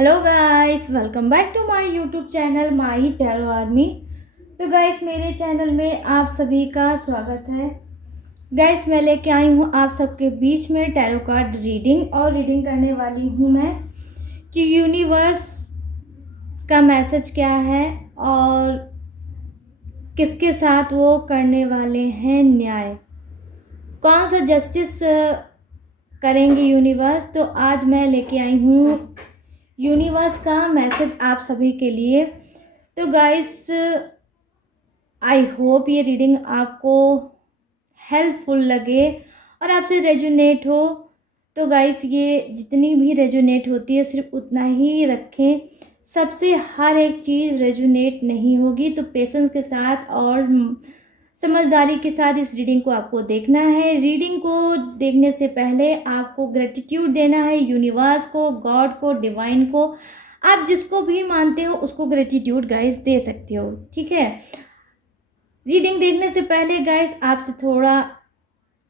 Hello guys, welcome back to my YouTube channel my tarot army. तो guys, मेरे channel में आप सभी का स्वागत है। गाइस, मैं लेके आई हूँ आप सबके बीच में टैरो कार्ड रीडिंग, और रीडिंग करने वाली हूँ मैं कि यूनिवर्स का मैसेज क्या है और किसके साथ वो करने वाले हैं न्याय, कौन सा जस्टिस करेंगे यूनिवर्स। तो आज मैं लेके आई हूँ यूनिवर्स का मैसेज आप सभी के लिए। तो गाइस, आई होप ये रीडिंग आपको हेल्पफुल लगे और आपसे रेजोनेट हो। तो गाइस, ये जितनी भी रेजोनेट होती है सिर्फ उतना ही रखें, सबसे हर एक चीज़ रेजोनेट नहीं होगी। तो पेशेंस के साथ और समझदारी के साथ इस रीडिंग को आपको देखना है। रीडिंग को देखने से पहले आपको ग्रेटिट्यूड देना है यूनिवर्स को, गॉड को, डिवाइन को। आप जिसको भी मानते हो उसको ग्रेटिट्यूड गाइस दे सकते हो, ठीक है। रीडिंग देखने से पहले गाइस आपसे थोड़ा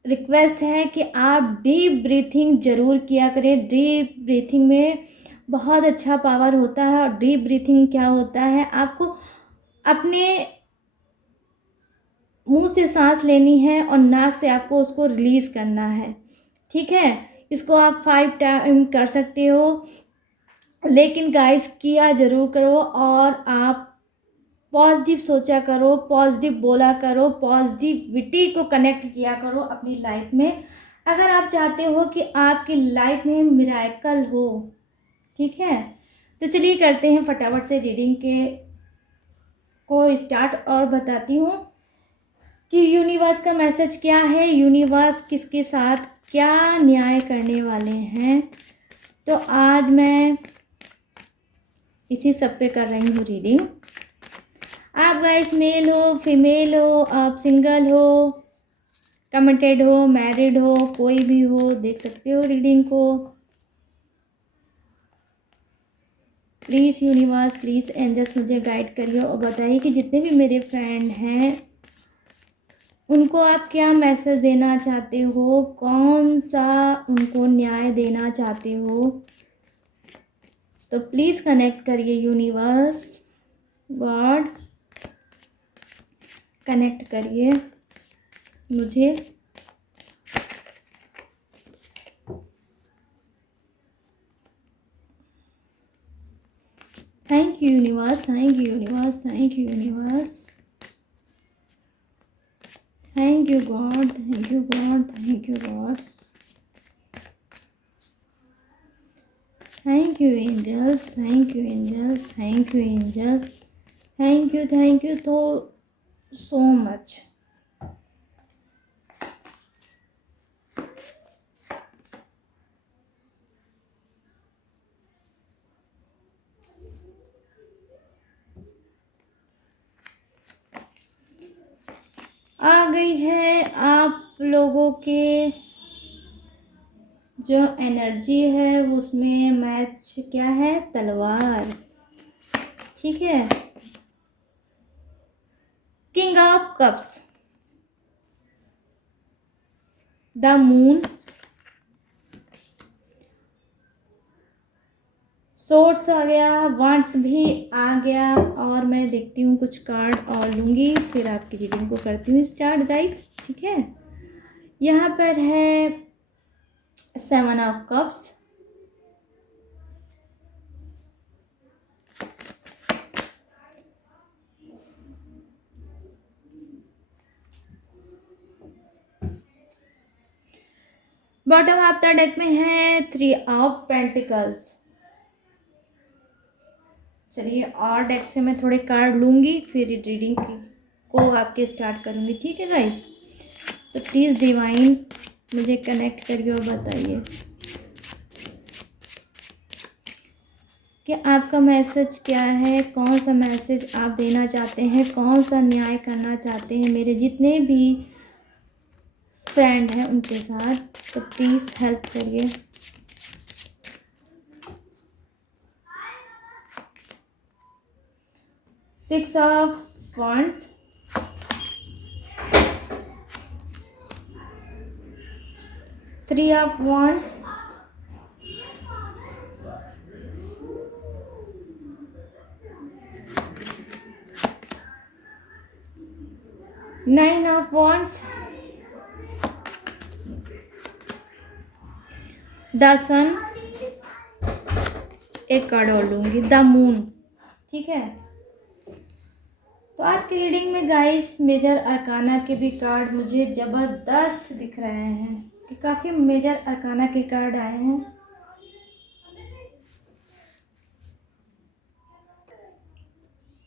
रिक्वेस्ट है कि आप डीप ब्रीथिंग जरूर किया करें। डीप ब्रीथिंग में बहुत अच्छा पावर होता है। और डीप ब्रीथिंग क्या होता है, आपको अपने मुंह से सांस लेनी है और नाक से आपको उसको रिलीज करना है, ठीक है। इसको आप 5 टाइम कर सकते हो, लेकिन गाइस किया जरूर करो। और आप पॉजिटिव सोचा करो, पॉजिटिव बोला करो, पॉजिटिविटी को कनेक्ट किया करो अपनी लाइफ में, अगर आप चाहते हो कि आपकी लाइफ में मिरेकल हो, ठीक है। तो चलिए करते हैं फटाफट से रीडिंग को स्टार्ट और बताती हूँ कि यूनिवर्स का मैसेज क्या है, यूनिवर्स किसके साथ क्या न्याय करने वाले हैं। तो आज मैं इसी सब पे कर रही हूँ रीडिंग। आप गाइस मेल हो, फीमेल हो, आप सिंगल हो, कमिटेड हो, मैरिड हो, कोई भी हो, देख सकते हो रीडिंग को। प्लीज़ यूनिवर्स, प्लीज़ एंजल्स मुझे गाइड करिए और बताइए कि जितने भी मेरे फ्रेंड हैं उनको आप क्या मैसेज देना चाहते हो, कौन सा उनको न्याय देना चाहते हो। तो प्लीज़ कनेक्ट करिए यूनिवर्स, गॉड, कनेक्ट करिए मुझे। Thank you universe, thank you universe, thank you universe, thank you God, thank you God, thank you God, thank you angels, thank you angels, thank you angels, thank you तो so much. आ गई है आप लोगों के जो energy है उसमें match क्या है, तलवार, ठीक है। King of cups, the moon, swords आ गया, वांड्स भी आ गया। और मैं देखती हूँ कुछ कार्ड और लूँगी, फिर आपकी रीडिंग को करती हूँ स्टार्ट गाइस, ठीक है। यहाँ पर है 7 of cups, bottom of the deck में है 3 ऑफ पेंटिकल्स। चलिए और डेक से मैं थोड़े कार्ड लूँगी, फिर रीडिंग को आपके स्टार्ट करूँगी, ठीक है गाइस। तो प्लीज़ डिवाइन मुझे कनेक्ट करिए और बताइए कि आपका मैसेज क्या है, कौन सा मैसेज आप देना चाहते हैं, कौन सा न्याय करना चाहते हैं मेरे जितने भी फ्रेंड हैं उनके साथ। तो प्लीज़ हेल्प करिए। Six of wands, three of wands, 9 of wands, the sun, एक कार्ड और लूँगी, द मून। ठीक है, तो आज की रीडिंग में गाइस मेजर अरकाना के भी कार्ड मुझे ज़बरदस्त दिख रहे हैं कि काफ़ी मेजर अरकाना के कार्ड आए हैं।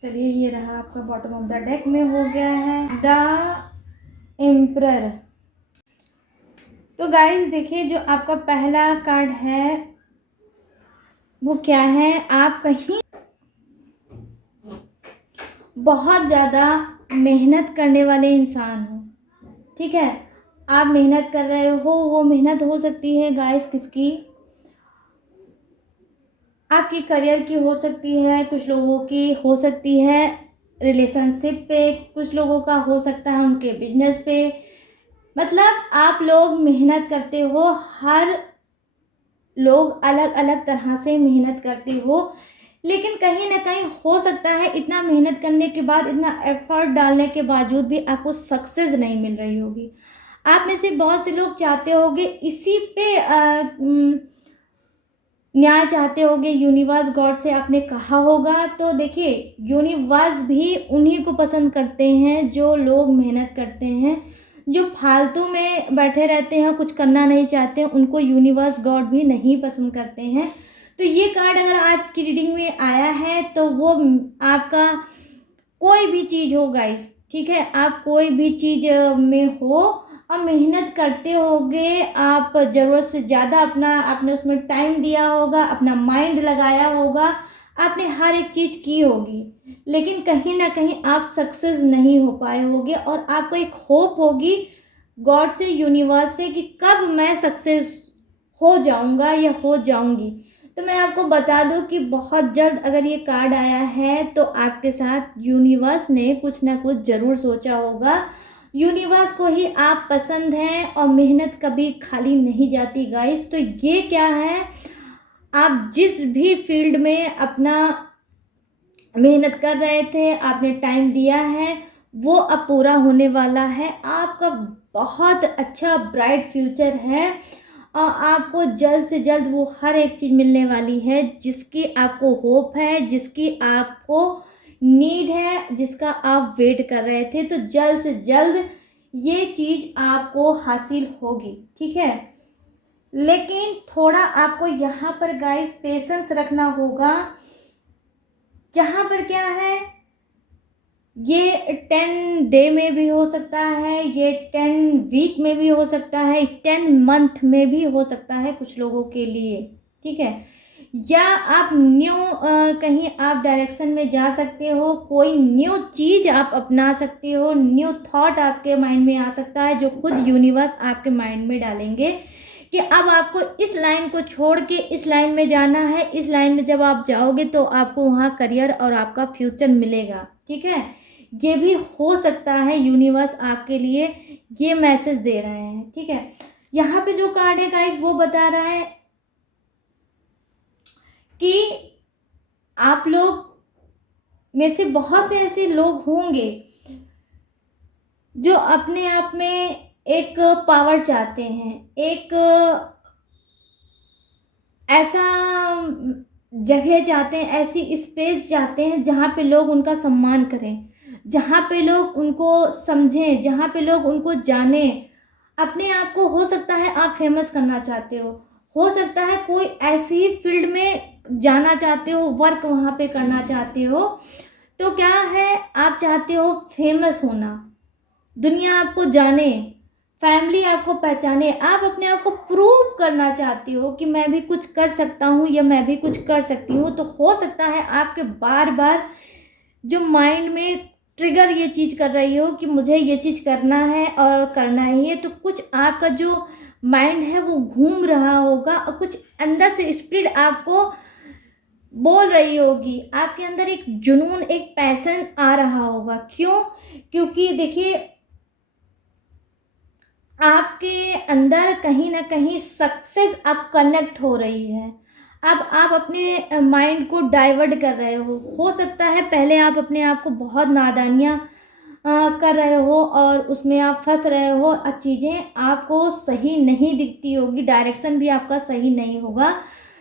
चलिए, ये रहा आपका बॉटम ऑफ द डेक में हो गया है द एम्परर। तो गाइस देखिए, जो आपका पहला कार्ड है वो क्या है, आप कहीं बहुत ज़्यादा मेहनत करने वाले इंसान हो। ठीक है, आप मेहनत कर रहे हो, वो मेहनत हो सकती है गाइस किसकी, आपकी करियर की हो सकती है, कुछ लोगों की हो सकती है रिलेशनशिप पे, कुछ लोगों का हो सकता है उनके बिजनेस पे। मतलब आप लोग मेहनत करते हो, हर लोग अलग अलग तरह से मेहनत करते हो, लेकिन कहीं ना कहीं हो सकता है इतना मेहनत करने के बाद, इतना एफर्ट डालने के बावजूद भी आपको सक्सेस नहीं मिल रही होगी। आप में से बहुत से लोग चाहते होंगे इसी पे न्याय चाहते होंगे, यूनिवर्स गॉड से आपने कहा होगा। तो देखिए, यूनिवर्स भी उन्हीं को पसंद करते हैं जो लोग मेहनत करते हैं, जो फालतू में बैठे रहते हैं, कुछ करना नहीं चाहते हैं, उनको यूनिवर्स गॉड भी नहीं पसंद करते हैं। तो ये कार्ड अगर आज की रीडिंग में आया है तो वो आपका कोई भी चीज़ हो गाइस, ठीक है, आप कोई भी चीज़ में हो और मेहनत करते होगे, आप ज़रूरत से ज़्यादा आपने उसमें टाइम दिया होगा, अपना माइंड लगाया होगा, आपने हर एक चीज़ की होगी, लेकिन कहीं ना कहीं आप सक्सेस नहीं हो पाए होगे और आपको एक होप होगी गॉड से, यूनिवर्स से कि कब मैं सक्सेस हो जाऊंगा या हो जाऊंगी। तो मैं आपको बता दूं कि बहुत जल्द अगर ये कार्ड आया है तो आपके साथ यूनिवर्स ने कुछ ना कुछ ज़रूर सोचा होगा। यूनिवर्स को ही आप पसंद हैं और मेहनत कभी खाली नहीं जाती गाइस। तो ये क्या है, आप जिस भी फील्ड में अपना मेहनत कर रहे थे, आपने टाइम दिया है, वो अब पूरा होने वाला है। आपका बहुत अच्छा ब्राइट फ्यूचर है और आपको जल्द से जल्द वो हर एक चीज़ मिलने वाली है जिसकी आपको होप है, जिसकी आपको नीड है, जिसका आप वेट कर रहे थे। तो जल्द से जल्द ये चीज़ आपको हासिल होगी, ठीक है। लेकिन थोड़ा आपको यहाँ पर गाइस पेशेंस रखना होगा। यहाँ पर क्या है, ये 10 डे में भी हो सकता है, ये 10 वीक में भी हो सकता है, 10 मंथ में भी हो सकता है कुछ लोगों के लिए, ठीक है। या आप न्यू कहीं आप डायरेक्शन में जा सकते हो, कोई न्यू चीज़ आप अपना सकते हो, न्यू थॉट आपके माइंड में आ सकता है जो खुद यूनिवर्स आपके माइंड में डालेंगे कि अब आपको इस लाइन को छोड़ के इस लाइन में जाना है। इस लाइन में जब आप जाओगे तो आपको वहाँ करियर और आपका फ्यूचर मिलेगा, ठीक है। ये भी हो सकता है यूनिवर्स आपके लिए ये मैसेज दे रहे हैं, ठीक है। यहाँ पे जो कार्ड है गाइस वो बता रहा है कि आप लोग में से बहुत से ऐसे लोग होंगे जो अपने आप में एक पावर चाहते हैं, एक ऐसा जगह चाहते हैं, ऐसी स्पेस चाहते हैं जहाँ पे लोग उनका सम्मान करें, जहाँ पे लोग उनको समझें, जहाँ पे लोग उनको जानें। अपने आप को हो सकता है आप फेमस करना चाहते हो सकता है कोई ऐसी फील्ड में जाना चाहते हो, वर्क वहाँ पे करना चाहते हो। तो क्या है, आप चाहते हो फेमस होना, दुनिया आपको जाने, फैमिली आपको पहचाने, आप अपने आप को प्रूव करना चाहती हो कि मैं भी कुछ कर सकता हूँ या मैं भी कुछ कर सकती हूँ। तो हो सकता है आपके बार बार जो माइंड में ट्रिगर ये चीज़ कर रही हो कि मुझे ये चीज़ करना है और करना ही है, तो कुछ आपका जो माइंड है वो घूम रहा होगा और कुछ अंदर से स्पिरिट आपको बोल रही होगी, आपके अंदर एक जुनून, एक पैशन आ रहा होगा। क्यों? क्योंकि देखिए आपके अंदर कहीं ना कहीं सक्सेस अब कनेक्ट हो रही है। अब आप अपने माइंड को डाइवर्ट कर रहे हो सकता है पहले आप अपने आप को बहुत नादानियाँ कर रहे हो और उसमें आप फंस रहे हो, चीज़ें आपको सही नहीं दिखती होगी, डायरेक्शन भी आपका सही नहीं होगा।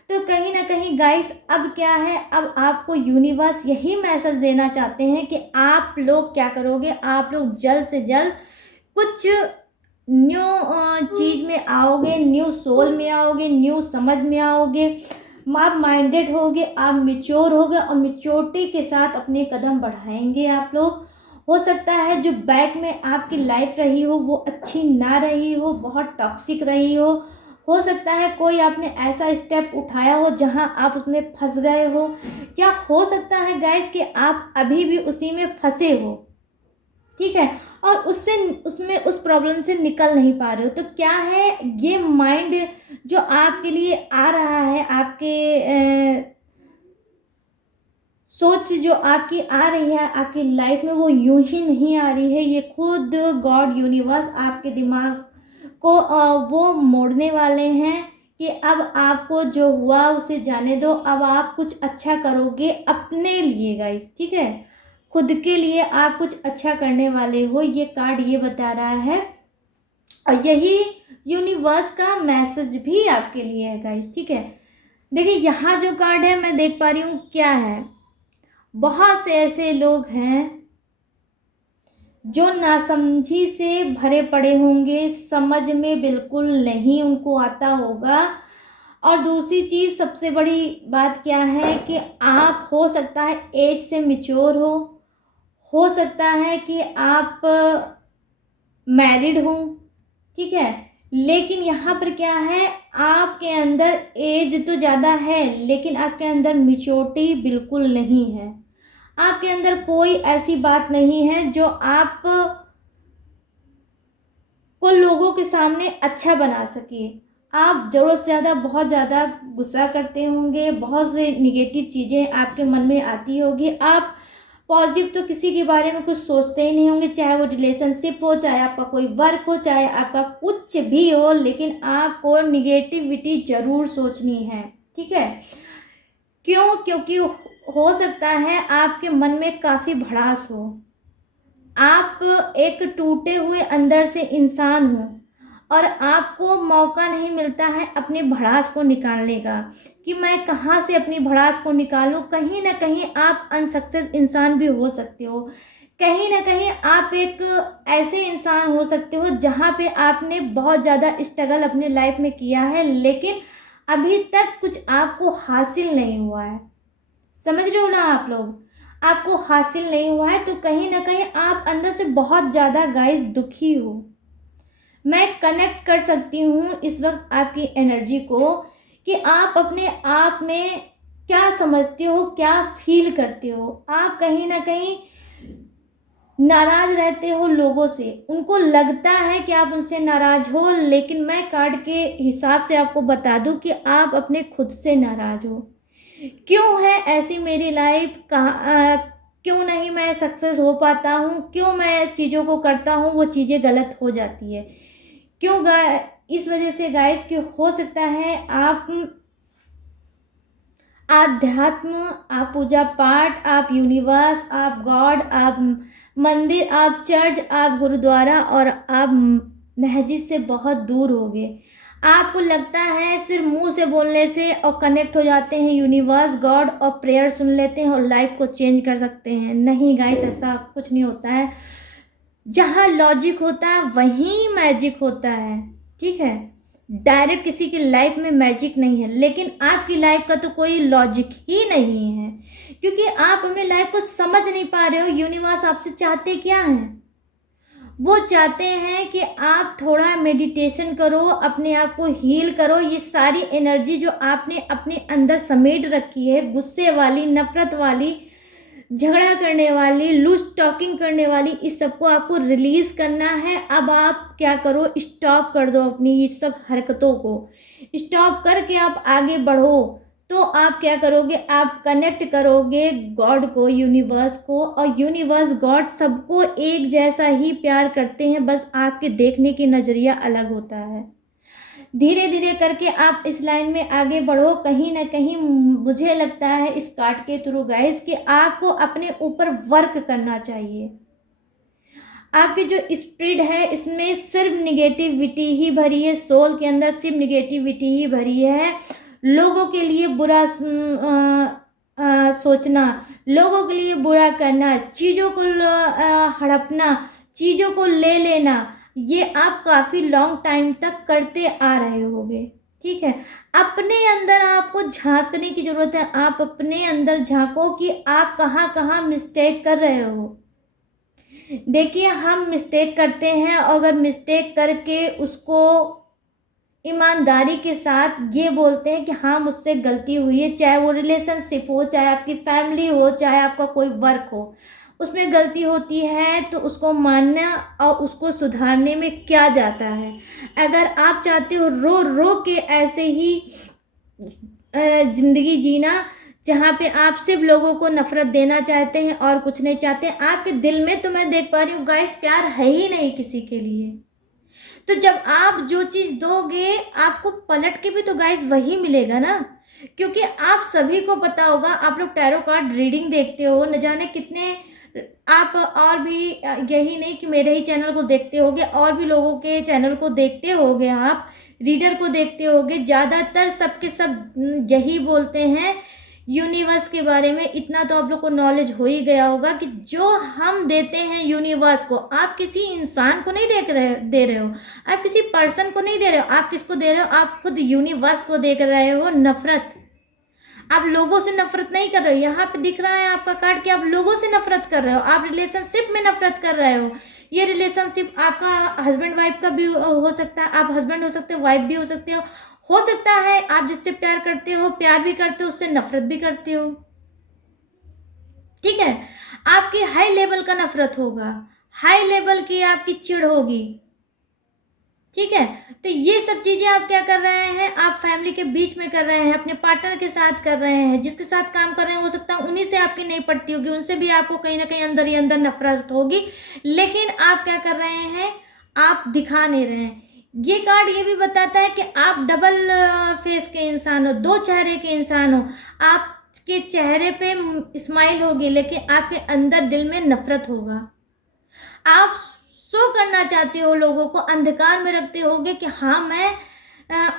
तो कहीं ना कहीं गाइस अब क्या है, अब आपको यूनिवर्स यही मैसेज देना चाहते हैं कि आप लोग क्या करोगे, आप लोग जल्द से जल्द कुछ न्यू चीज़ में आओगे, न्यू सोल में आओगे, न्यू समझ में आओगे, आप माइंडेड होगे, आप मेच्योर होगे और मेच्योरिटी के साथ अपने कदम बढ़ाएंगे आप लोग। हो सकता है जो बैक में आपकी लाइफ रही हो वो अच्छी ना रही हो, बहुत टॉक्सिक रही हो सकता है कोई आपने ऐसा स्टेप उठाया हो जहां आप उसमें फंस गए हो, क्या हो सकता है गाइस कि आप अभी भी उसी में फंसे हो, ठीक है, और उसमें उस प्रॉब्लम से निकल नहीं पा रहे हो। तो क्या है, ये माइंड जो आपके लिए आ रहा है, आपके सोच जो आपकी आ रही है आपकी लाइफ में, वो यूं ही नहीं आ रही है, ये खुद गॉड यूनिवर्स आपके दिमाग को वो मोड़ने वाले हैं कि अब आपको जो हुआ उसे जाने दो, अब आप कुछ अच्छा करोगे अपने लिए गाइस, ठीक है, खुद के लिए आप कुछ अच्छा करने वाले हो, ये कार्ड ये बता रहा है। और यही यूनिवर्स का मैसेज भी आपके लिए है गाइस, ठीक है। देखिए यहाँ जो कार्ड है मैं देख पा रही हूँ क्या है, बहुत से ऐसे लोग हैं जो नासमझी से भरे पड़े होंगे, समझ में बिल्कुल नहीं उनको आता होगा। और दूसरी चीज़ सबसे बड़ी बात क्या है कि आप हो सकता है एज से मैच्योर हो सकता है कि आप मैरिड हो, ठीक है, लेकिन यहाँ पर क्या है, आपके अंदर एज तो ज़्यादा है लेकिन आपके अंदर मैच्योरिटी बिल्कुल नहीं है, आपके अंदर कोई ऐसी बात नहीं है जो आप को लोगों के सामने अच्छा बना सके। आप ज़रूरत से ज़्यादा बहुत ज़्यादा गुस्सा करते होंगे, बहुत से निगेटिव चीज़ें आपके मन में आती होगी, आप पॉजिटिव तो किसी के बारे में कुछ सोचते ही नहीं होंगे, चाहे वो रिलेशनशिप हो, चाहे आपका कोई वर्क हो, चाहे आपका कुछ भी हो, लेकिन आपको निगेटिविटी ज़रूर सोचनी है, ठीक है। क्यों? क्योंकि हो सकता है आपके मन में काफ़ी भड़ास हो, आप एक टूटे हुए अंदर से इंसान हो और आपको मौका नहीं मिलता है अपने भड़ास को निकालने का कि मैं कहाँ से अपनी भड़ास को निकालूं। कहीं ना कहीं आप अनसक्सेस इंसान भी हो सकते हो, कहीं ना कहीं आप एक ऐसे इंसान हो सकते हो जहाँ पे आपने बहुत ज़्यादा स्ट्रगल अपने लाइफ में किया है लेकिन अभी तक कुछ आपको हासिल नहीं हुआ है, समझ रहे हो ना आप लोग, आपको हासिल नहीं हुआ है, तो कहीं ना कहीं आप अंदर से बहुत ज़्यादा गाइस दुखी हो। मैं कनेक्ट कर सकती हूँ इस वक्त आपकी एनर्जी को कि आप अपने आप में क्या समझते हो, क्या फील करते हो। आप कहीं ना कहीं नाराज रहते हो लोगों से, उनको लगता है कि आप उनसे नाराज हो, लेकिन मैं कार्ड के हिसाब से आपको बता दूं कि आप अपने खुद से नाराज हो। क्यों है ऐसी मेरी लाइफ, कहाँ क्यों नहीं मैं सक्सेस हो पाता हूँ, क्यों मैं चीज़ों को करता हूँ वो चीज़ें गलत हो जाती है, क्यों इस वजह से गाइस कि हो सकता है आप आध्यात्म, आप पूजा पाठ, आप यूनिवर्स, आप गॉड, आप मंदिर, आप चर्च, आप गुरुद्वारा और आप मस्जिद से बहुत दूर हो गए। आपको लगता है सिर्फ मुंह से बोलने से और कनेक्ट हो जाते हैं यूनिवर्स, गॉड और प्रेयर सुन लेते हैं और लाइफ को चेंज कर सकते हैं। नहीं गाइस, ऐसा कुछ नहीं होता है। जहाँ लॉजिक होता है वहीं मैजिक होता है, ठीक है। डायरेक्ट किसी की लाइफ में मैजिक नहीं है, लेकिन आपकी लाइफ का तो कोई लॉजिक ही नहीं है क्योंकि आप अपनी लाइफ को समझ नहीं पा रहे हो। यूनिवर्स आपसे चाहते क्या हैं? वो चाहते हैं कि आप थोड़ा मेडिटेशन करो, अपने आप को हील करो। ये सारी एनर्जी जो आपने अपने अंदर समेट रखी है, गुस्से वाली, नफरत वाली, झगड़ा करने वाली, लूज टॉकिंग करने वाली, इस सबको आपको रिलीज करना है। अब आप क्या करो, स्टॉप कर दो अपनी इस सब हरकतों को, स्टॉप करके आप आगे बढ़ो। तो आप क्या करोगे, आप कनेक्ट करोगे गॉड को, यूनिवर्स को, और यूनिवर्स गॉड सबको एक जैसा ही प्यार करते हैं, बस आपके देखने की नज़रिया अलग होता है। धीरे धीरे करके आप इस लाइन में आगे बढ़ो। कहीं ना कहीं मुझे लगता है इस कार्ड के थ्रू गाइस कि आपको अपने ऊपर वर्क करना चाहिए। आपकी जो स्प्रिट है इसमें सिर्फ निगेटिविटी ही भरी है, सोल के अंदर सिर्फ निगेटिविटी ही भरी है। लोगों के लिए बुरा सोचना, लोगों के लिए बुरा करना, चीज़ों को हड़पना, चीज़ों को ले लेना, ये आप काफ़ी लॉन्ग टाइम तक करते आ रहे होगे। ठीक है, अपने अंदर आपको झांकने की ज़रूरत है। आप अपने अंदर झांको कि आप कहाँ कहाँ मिस्टेक कर रहे हो। देखिए, हम मिस्टेक करते हैं, अगर मिस्टेक करके उसको ईमानदारी के साथ ये बोलते हैं कि हाँ मुझसे गलती हुई है, चाहे वो रिलेशनशिप हो, चाहे आपकी फैमिली हो, चाहे आपका कोई वर्क हो, उसमें गलती होती है तो उसको मानना और उसको सुधारने में क्या जाता है। अगर आप चाहते हो रो रो के ऐसे ही ज़िंदगी जीना जहाँ पे आप सिर्फ लोगों को नफ़रत देना चाहते हैं और कुछ नहीं चाहते, आपके दिल में तो मैं देख पा रही हूँ गाइस प्यार है ही नहीं किसी के लिए। तो जब आप जो चीज़ दोगे आपको पलट के भी तो गाइस वही मिलेगा ना, क्योंकि आप सभी को पता होगा, आप लोग टैरो कार्ड रीडिंग देखते हो, न जाने कितने आप, और भी यही नहीं कि मेरे ही चैनल को देखते होगे, और भी लोगों के चैनल को देखते होगे, आप रीडर को देखते होगे, ज़्यादातर सबके सब यही बोलते हैं यूनिवर्स के बारे में। इतना तो आप लोग को नॉलेज हो ही गया होगा कि जो हम देते हैं यूनिवर्स को, आप किसी इंसान को नहीं दे रहे हो, आप किसी पर्सन को नहीं दे रहे हो, आप किसको दे रहे हो, आप खुद यूनिवर्स को दे रहे हो नफरत। आप लोगों से नफरत नहीं कर रहे हो, यहाँ पे दिख रहा है आपका कार्ड कि आप लोगों से नफरत कर रहे हो, आप रिलेशनशिप में नफरत कर रहे हो। ये रिलेशनशिप आपका हस्बैंड वाइफ का भी हो सकता है, आप हस्बैंड हो सकते हो, वाइफ भी हो सकते हो सकता है आप जिससे प्यार करते हो, प्यार भी करते हो, उससे नफरत भी करते हो। ठीक है, आपकी हाई लेवल का नफरत होगा, हाई लेवल की आपकी चिढ़ होगी। ठीक है, तो ये सब चीज़ें आप क्या कर रहे हैं, आप फैमिली के बीच में कर रहे हैं, अपने पार्टनर के साथ कर रहे हैं, जिसके साथ काम कर रहे हैं हो सकता है उन्हीं से आपकी नहीं पड़ती होगी, उनसे भी आपको कहीं ना कहीं अंदर ही अंदर नफरत होगी, लेकिन आप क्या कर रहे हैं, आप दिखा नहीं रहे हैं। ये कार्ड ये भी बताता है कि आप डबल फेस के इंसान हो, दो चेहरे के इंसान हो। आपके चेहरे पे स्माइल होगी लेकिन आपके अंदर दिल में नफरत होगा। आप शो करना चाहते हो, लोगों को अंधकार में रखते होगे कि हाँ मैं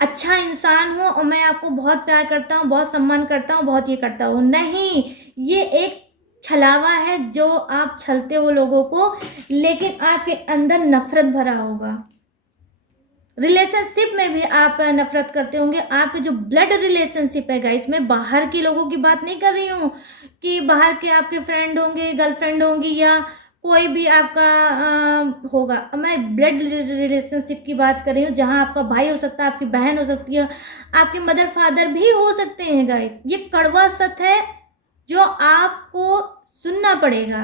अच्छा इंसान हूँ और मैं आपको बहुत प्यार करता हूँ, बहुत सम्मान करता हूँ, बहुत ये करता हूँ। नहीं, ये एक छलावा है जो आप छलते हो लोगों को, लेकिन आपके अंदर नफरत भरा होगा। रिलेशनशिप में भी आप नफरत करते होंगे। आपके जो ब्लड रिलेशनशिप है गाइस, मैं बाहर के लोगों की बात नहीं कर रही हूँ कि बाहर के आपके फ्रेंड होंगे, गर्लफ्रेंड होंगी या कोई भी आपका होगा, मैं ब्लड रिलेशनशिप की बात कर रही हूँ, जहाँ आपका भाई हो सकता है, आपकी बहन हो सकती है, आपके मदर फादर भी हो सकते हैं गाइस। ये कड़वा सत्य है जो आपको सुनना पड़ेगा।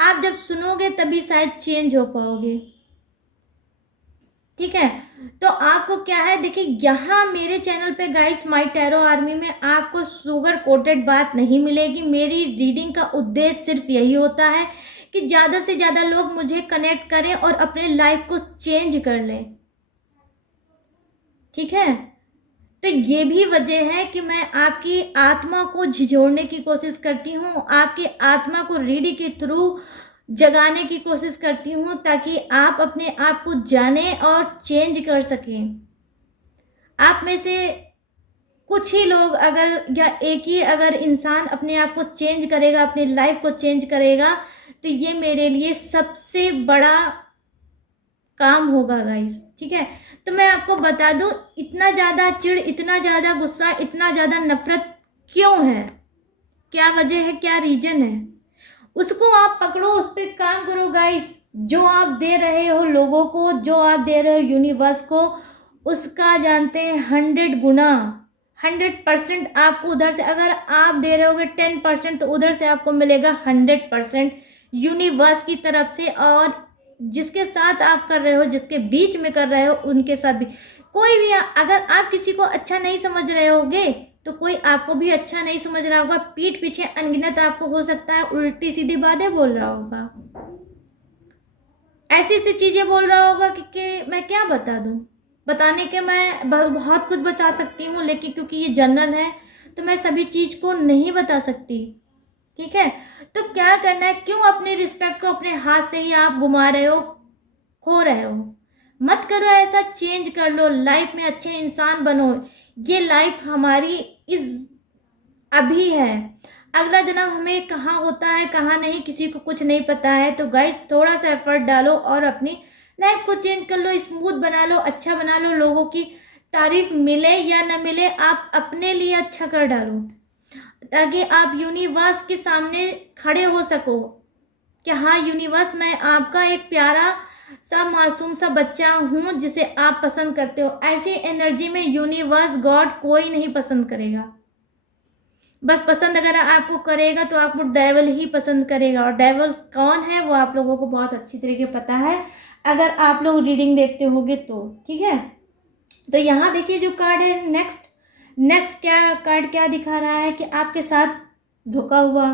आप जब सुनोगे तभी शायद चेंज हो पाओगे। ठीक है, तो आपको क्या है, देखिए यहाँ मेरे चैनल पे गाइस माय टैरो आर्मी में आपको शुगर कोटेड बात नहीं मिलेगी। मेरी रीडिंग का उद्देश्य सिर्फ यही होता है कि ज़्यादा से ज़्यादा लोग मुझे कनेक्ट करें और अपने लाइफ को चेंज कर लें। ठीक है, तो ये भी वजह है कि मैं आपकी आत्मा को झिझोड़ने की कोशिश करती हूँ, आपकी आत्मा को रीडिंग के थ्रू जगाने की कोशिश करती हूँ ताकि आप अपने आप को जाने और चेंज कर सकें। आप में से कुछ ही लोग अगर, या एक ही अगर इंसान अपने आप को चेंज करेगा, अपनी लाइफ को चेंज करेगा, तो ये मेरे लिए सबसे बड़ा काम होगा गाइस। ठीक है, तो मैं आपको बता दूं, इतना ज़्यादा चिढ़, इतना ज़्यादा गुस्सा, इतना ज़्यादा नफरत क्यों है, क्या वजह है, क्या रीजन है, उसको आप पकड़ो, उस पर काम करो गाइस। जो आप दे रहे हो लोगों को, जो आप दे रहे हो यूनिवर्स को, उसका जानते हैं 100 गुना, 100% आपको उधर से, अगर आप दे रहे होगे 10% तो उधर से आपको मिलेगा 100% यूनिवर्स की तरफ से। और जिसके साथ आप कर रहे हो, जिसके बीच में कर रहे हो, उनके साथ भी कोई भी, अगर आप किसी को अच्छा नहीं समझ रहे होगे तो कोई आपको भी अच्छा नहीं समझ रहा होगा। पीठ पीछे अनगिनत आपको हो सकता है उल्टी सीधी बातें बोल रहा होगा, ऐसी ऐसी चीज़ें बोल रहा होगा कि मैं क्या बता दूं। बताने के मैं बहुत कुछ बता सकती हूँ, लेकिन क्योंकि ये जनरल है तो मैं सभी चीज़ को नहीं बता सकती। ठीक है। तो क्या करना है, क्यों अपनी रिस्पेक्ट को अपने हाथ से ही आप गुमा रहे हो, खो रहे हो? मत करो ऐसा, चेंज कर लो, लाइफ में अच्छे इंसान बनो। ये लाइफ हमारी इस अभी है, अगला जन्म हमें कहाँ होता है कहाँ नहीं किसी को कुछ नहीं पता है। तो गाइस थोड़ा सा एफर्ट डालो और अपनी लाइफ को चेंज कर लो, स्मूथ बना लो, अच्छा बना लो। लोगों की तारीफ मिले या ना मिले, आप अपने लिए अच्छा कर डालो, ताकि आप यूनिवर्स के सामने खड़े हो सको कि हाँ यूनिवर्स, मैं आपका एक प्यारा सा मासूम सा बच्चा हूँ जिसे आप पसंद करते हो। ऐसी एनर्जी में यूनिवर्स गॉड कोई नहीं पसंद करेगा। बस पसंद अगर आपको करेगा तो आपको डेवल ही पसंद करेगा, और डेवल कौन है वो आप लोगों को बहुत अच्छी तरीके पता है अगर आप लोग रीडिंग देखते होगे तो। ठीक है, तो यहाँ देखिए जो कार्ड है नेक्स्ट क्या कार्ड क्या दिखा रहा है कि आपके साथ धोखा हुआ,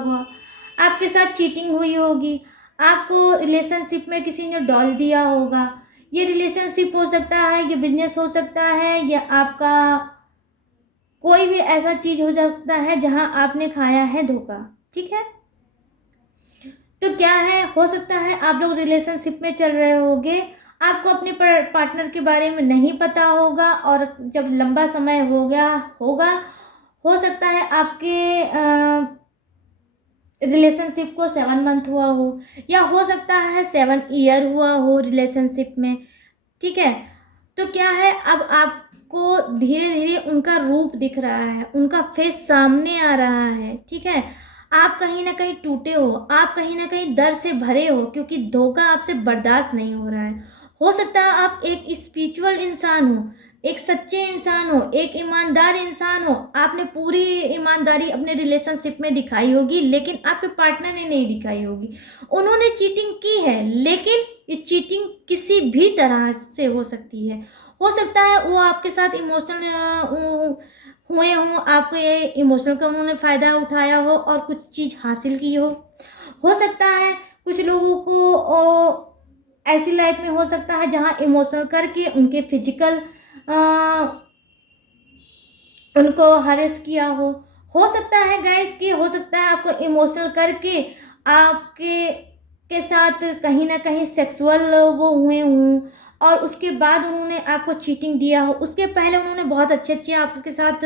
आपके साथ चीटिंग हुई होगी, आपको रिलेशनशिप में किसी ने डॉज दिया होगा। ये रिलेशनशिप हो सकता है, ये बिजनेस हो सकता है, या आपका कोई भी ऐसा चीज हो सकता है जहां आपने खाया है धोखा। ठीक है, तो क्या है, हो सकता है आप लोग रिलेशनशिप में चल रहे होगे, आपको अपने पार्टनर के बारे में नहीं पता होगा, और जब लंबा समय हो गया होगा, हो सकता है आपके रिलेशनशिप को 7 मंथ हुआ हो, या हो सकता है 7 ईयर हुआ हो रिलेशनशिप में। ठीक है, तो क्या है, अब आपको धीरे धीरे उनका रूप दिख रहा है, उनका फेस सामने आ रहा है। ठीक है, आप कहीं ना कहीं टूटे हो, आप कहीं ना कहीं दर्द से भरे हो, क्योंकि धोखा आपसे बर्दाश्त नहीं हो रहा है। हो सकता है आप एक स्पिरिचुअल इंसान हो, एक सच्चे इंसान हो, एक ईमानदार इंसान हो, आपने पूरी ईमानदारी अपने रिलेशनशिप में दिखाई होगी, लेकिन आपके पार्टनर ने नहीं दिखाई होगी। उन्होंने चीटिंग की है, लेकिन ये चीटिंग किसी भी तरह से हो सकती है। हो सकता है वो आपके साथ इमोशनल हुए हों, आपको ये इमोशनल का उन्होंने फ़ायदा उठाया हो और कुछ चीज़ हासिल की हो सकता है कुछ लोगों को ऐसी लाइफ में हो सकता है जहाँ इमोशनल करके उनके फिजिकल उनको हरेस किया हो सकता है गाइस कि हो सकता है आपको इमोशनल करके आपके साथ कहीं ना कहीं सेक्सुअल वो हुए हों, और उसके बाद उन्होंने आपको चीटिंग दिया हो। उसके पहले उन्होंने बहुत अच्छे आपके साथ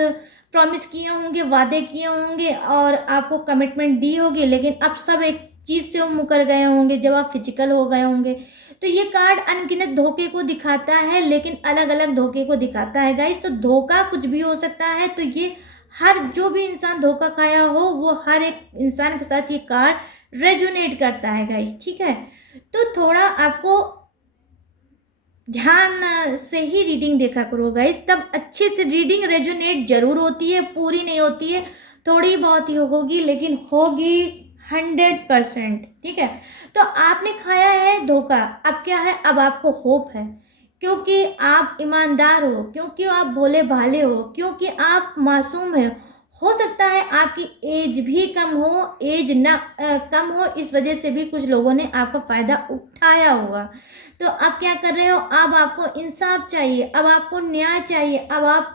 प्रॉमिस किए होंगे, वादे किए होंगे, और आपको कमिटमेंट दी होगी, लेकिन अब सब एक चीज़ से वो मुकर गए होंगे जब आप फिजिकल हो गए होंगे। तो ये कार्ड अनगिनत धोखे को दिखाता है, लेकिन अलग अलग धोखे को दिखाता है गाइस। तो धोखा कुछ भी हो सकता है, तो ये हर जो भी इंसान धोखा खाया हो वो हर एक इंसान के साथ ये कार्ड रेजोनेट करता है गाइस। ठीक है, तो थोड़ा आपको ध्यान से ही रीडिंग देखा करो गाइस, तब अच्छे से रीडिंग रेजोनेट जरूर होती है, पूरी नहीं होती है, थोड़ी बहुत ही होगी, लेकिन होगी 100%। ठीक है, तो आपने खाया है धोखा, अब क्या है, अब आपको होप है, क्योंकि आप ईमानदार हो, क्योंकि आप भोले भाले हो, क्योंकि आप मासूम हो सकता है आपकी एज भी कम हो, एज ना कम हो, इस वजह से भी कुछ लोगों ने आपका फ़ायदा उठाया होगा। तो अब क्या कर रहे हो, अब आपको इंसाफ चाहिए, अब आपको न्याय चाहिए, अब आप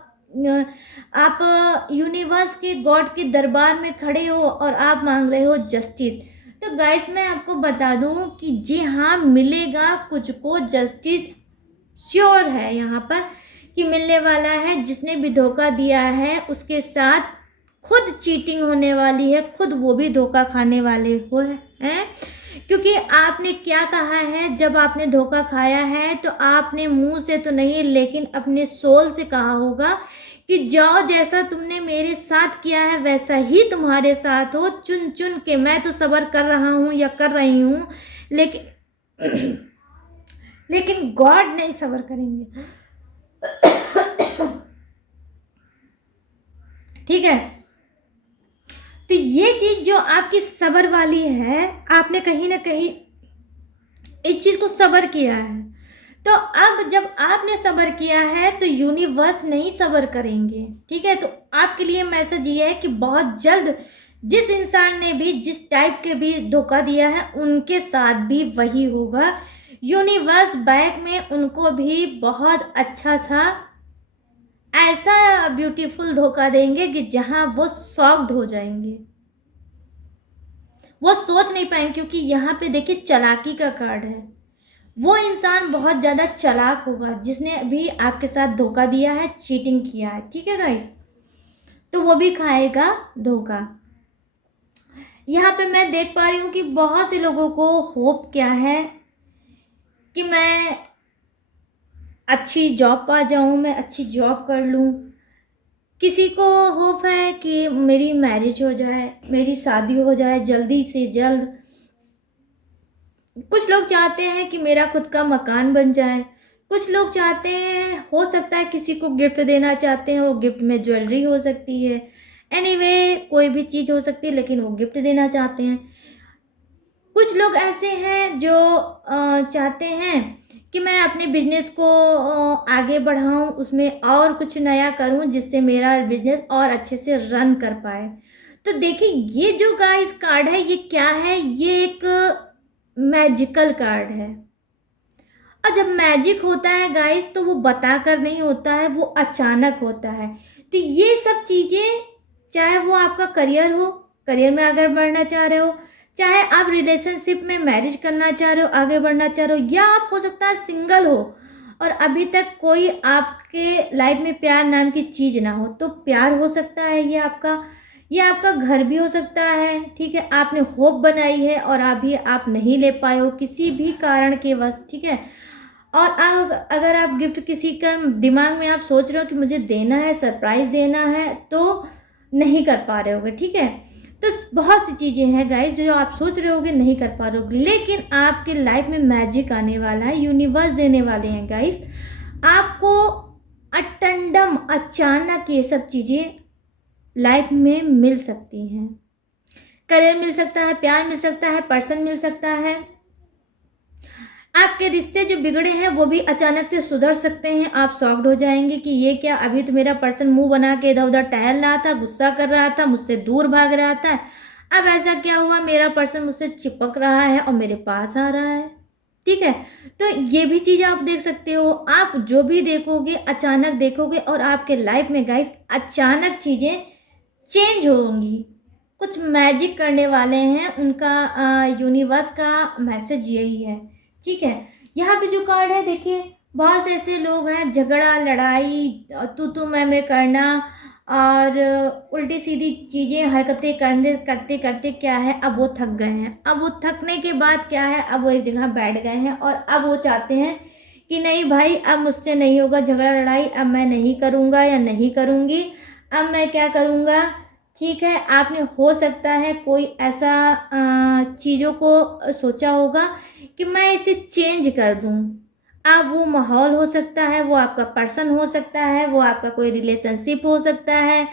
यूनिवर्स के गॉड के दरबार में खड़े हो और आप मांग रहे हो जस्टिस। तो गाइस मैं आपको बता दूं कि जी हाँ, मिलेगा कुछ को जस्टिस, श्योर है यहाँ पर कि मिलने वाला है। जिसने भी धोखा दिया है उसके साथ खुद चीटिंग होने वाली है, खुद वो भी धोखा खाने वाले हो हैं, क्योंकि आपने क्या कहा है, जब आपने धोखा खाया है तो आपने मुंह से तो नहीं लेकिन अपने सोल से कहा होगा कि जाओ, जैसा तुमने मेरे साथ किया है वैसा ही तुम्हारे साथ हो, चुन चुन के मैं तो सब्र कर रहा हूँ या कर रही हूँ, लेकिन गॉड नहीं सब्र करेंगे। ठीक है, तो ये चीज जो आपकी सब्र वाली है, आपने कहीं ना कहीं इस चीज को सब्र किया है, तो अब जब आपने सब्र किया है तो यूनिवर्स नहीं सब्र करेंगे। ठीक है, तो आपके लिए मैसेज ये है कि बहुत जल्द जिस इंसान ने भी जिस टाइप के भी धोखा दिया है उनके साथ भी वही होगा। यूनिवर्स बैक में उनको भी बहुत अच्छा सा ऐसा ब्यूटीफुल धोखा देंगे कि जहां वो शॉक्ड हो जाएंगे। वो सोच नहीं पाएंगे, क्योंकि यहाँ पे देखिए चालाकी का कार्ड है। वो इंसान बहुत ज़्यादा चालाक होगा जिसने भी आपके साथ धोखा दिया है, चीटिंग किया है, ठीक है गाइस, तो वो भी खाएगा धोखा। यहाँ पे मैं देख पा रही हूँ कि बहुत से लोगों को होप क्या है कि मैं अच्छी जॉब पा जाऊँ, मैं अच्छी जॉब कर लूँ। किसी को होप है कि मेरी मैरिज हो जाए, मेरी शादी हो जाए जल्दी से जल्द। कुछ लोग चाहते हैं कि मेरा खुद का मकान बन जाए। कुछ लोग चाहते हैं, हो सकता है किसी को गिफ्ट देना चाहते हैं, वो गिफ्ट में ज्वेलरी हो सकती है, एनीवे कोई भी चीज़ हो सकती है, लेकिन वो गिफ्ट देना चाहते हैं। कुछ लोग ऐसे हैं जो चाहते हैं कि मैं अपने बिजनेस को आगे बढ़ाऊं, उसमें और कुछ नया करूं जिससे मेरा बिजनेस और अच्छे से रन कर पाए। तो देखिए ये जो गाइस कार्ड है ये क्या है, ये एक मैजिकल कार्ड है। और जब मैजिक होता है गाइस तो वो बताकर नहीं होता है, वो अचानक होता है। तो ये सब चीज़ें, चाहे वो आपका करियर हो, करियर में आगे बढ़ना चाह रहे हो, चाहे आप रिलेशनशिप में मैरिज करना चाह रहे हो, आगे बढ़ना चाह रहे हो, या आप हो सकता है सिंगल हो और अभी तक कोई आपके लाइफ में प्यार नाम की चीज़ ना हो, तो प्यार हो सकता है ये आपका घर भी हो सकता है, ठीक है। आपने होप बनाई है और अभी आप नहीं ले पाए हो किसी भी कारण के वश, ठीक है। और अगर आप गिफ्ट किसी का दिमाग में आप सोच रहे हो कि मुझे देना है, सरप्राइज़ देना है, तो नहीं कर पा रहे होगे, ठीक है। तो बहुत सी चीज़ें हैं गाइस जो आप सोच रहे होगे नहीं कर पा रहे होगे, लेकिन आपके लाइफ में मैजिक आने वाला है, यूनिवर्स देने वाले हैं गाइस आपको। अटंडम अचानक ये सब चीज़ें लाइफ में मिल सकती हैं। करियर मिल सकता है, प्यार मिल सकता है, पर्सन मिल सकता है। आपके रिश्ते जो बिगड़े हैं वो भी अचानक से सुधर सकते हैं। आप शॉक्ड हो जाएंगे कि ये क्या, अभी तो मेरा पर्सन मुंह बना के इधर उधर टहल रहा था, गुस्सा कर रहा था, मुझसे दूर भाग रहा था, अब ऐसा क्या हुआ, मेरा पर्सन मुझसे चिपक रहा है और मेरे पास आ रहा है, ठीक है। तो ये भी चीज़ आप देख सकते हो। आप जो भी देखोगे अचानक देखोगे और आपके लाइफ में गाइस अचानक चीज़ें चेंज होंगी। कुछ मैजिक करने वाले हैं, उनका यूनिवर्स का मैसेज यही है, ठीक है। यहाँ पे जो कार्ड है देखिए, बहुत ऐसे लोग हैं, झगड़ा लड़ाई तू मैं करना और उल्टी सीधी चीज़ें हरकतें करते करते क्या है, अब वो थक गए हैं। अब वो थकने के बाद क्या है, अब वो एक जगह बैठ गए हैं और अब वो चाहते हैं कि नहीं भाई अब मुझसे नहीं होगा झगड़ा लड़ाई, अब मैं नहीं करूँगा या नहीं करूँगी, अब मैं क्या करूँगा, ठीक है। आपने हो सकता है कोई ऐसा चीज़ों को सोचा होगा कि मैं इसे चेंज कर दूँ। अब वो माहौल हो सकता है, वो आपका पर्सन हो सकता है, वो आपका कोई रिलेशनशिप हो सकता है,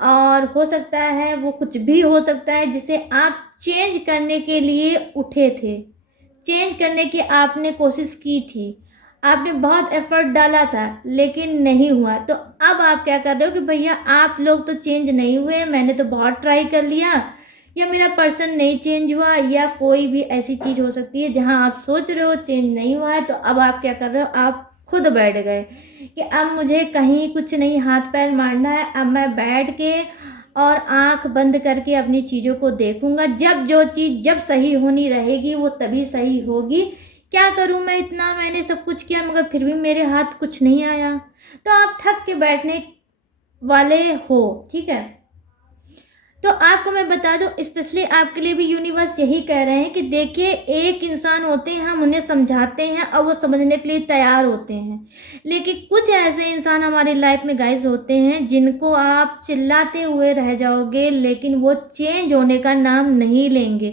और हो सकता है वो कुछ भी हो सकता है जिसे आप चेंज करने के लिए उठे थे, चेंज करने की आपने कोशिश की थी, आपने बहुत एफर्ट डाला था लेकिन नहीं हुआ। तो अब आप क्या कर रहे हो कि भैया आप लोग तो चेंज नहीं हुए, मैंने तो बहुत ट्राई कर लिया, या मेरा पर्सन नहीं चेंज हुआ, या कोई भी ऐसी चीज़ हो सकती है जहां आप सोच रहे हो चेंज नहीं हुआ है। तो अब आप क्या कर रहे हो, आप खुद बैठ गए कि अब मुझे कहीं कुछ नहीं हाथ पैर मारना है, अब मैं बैठ के और आंख बंद करके अपनी चीज़ों को देखूंगा, जब जो चीज़ जब सही होनी रहेगी वो तभी सही होगी। क्या करूं मैं, इतना मैंने सब कुछ किया मगर फिर भी मेरे हाथ कुछ नहीं आया। तो आप थक के बैठने वाले हो, ठीक है। तो आपको मैं बता दूं, स्पेशली आपके लिए भी यूनिवर्स यही कह रहे हैं कि देखिए एक इंसान होते हैं, हम उन्हें समझाते हैं और वो समझने के लिए तैयार होते हैं, लेकिन कुछ ऐसे इंसान हमारी लाइफ में गाइस होते हैं जिनको आप चिल्लाते हुए रह जाओगे लेकिन वो चेंज होने का नाम नहीं लेंगे,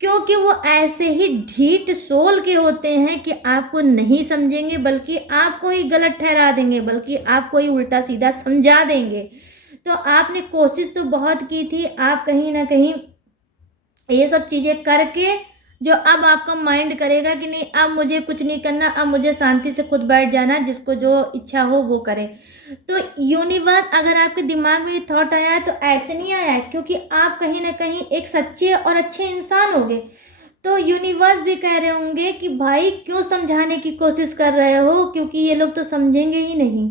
क्योंकि वो ऐसे ही ढीठ सोल के होते हैं कि आपको नहीं समझेंगे, बल्कि आपको ही गलत ठहरा देंगे, बल्कि आपको ही उल्टा सीधा समझा देंगे। तो आपने कोशिश तो बहुत की थी, आप कहीं ना कहीं ये सब चीज़ें करके जो अब आपका माइंड करेगा कि नहीं अब मुझे कुछ नहीं करना, अब मुझे शांति से खुद बैठ जाना, जिसको जो इच्छा हो वो करे। तो यूनिवर्स अगर आपके दिमाग में ये थॉट आया है तो ऐसे नहीं आया है, क्योंकि आप कहीं ना कहीं एक सच्चे और अच्छे इंसान होंगे। तो यूनिवर्स भी कह रहे होंगे कि भाई क्यों समझाने की कोशिश कर रहे हो, क्योंकि ये लोग तो समझेंगे ही नहीं।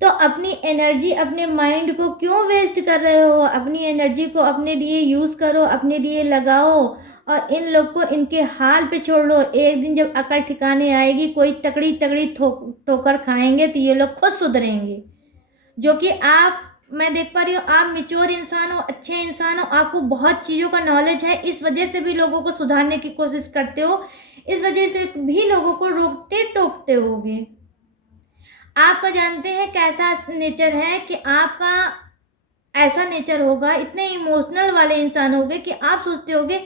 तो अपनी एनर्जी, अपने माइंड को क्यों वेस्ट कर रहे हो? अपनी एनर्जी को अपने लिए यूज़ करो, अपने लिए लगाओ, और इन लोग को इनके हाल पे छोड़ लो। एक दिन जब अकल ठिकाने आएगी, कोई तगड़ी तगड़ी ठोकर खाएंगे तो ये लोग खुद सुधरेंगे। जो कि आप, मैं देख पा रही हूँ आप मैच्योर इंसान हो, अच्छे इंसान हो, आपको बहुत चीज़ों का नॉलेज है, इस वजह से भी लोगों को सुधारने की कोशिश करते हो, इस वजह से भी लोगों को रोकते टोकते होगे। आपका जानते हैं कैसा नेचर है कि आपका ऐसा नेचर होगा, इतने इमोशनल वाले इंसान होगे कि आप सोचते होगे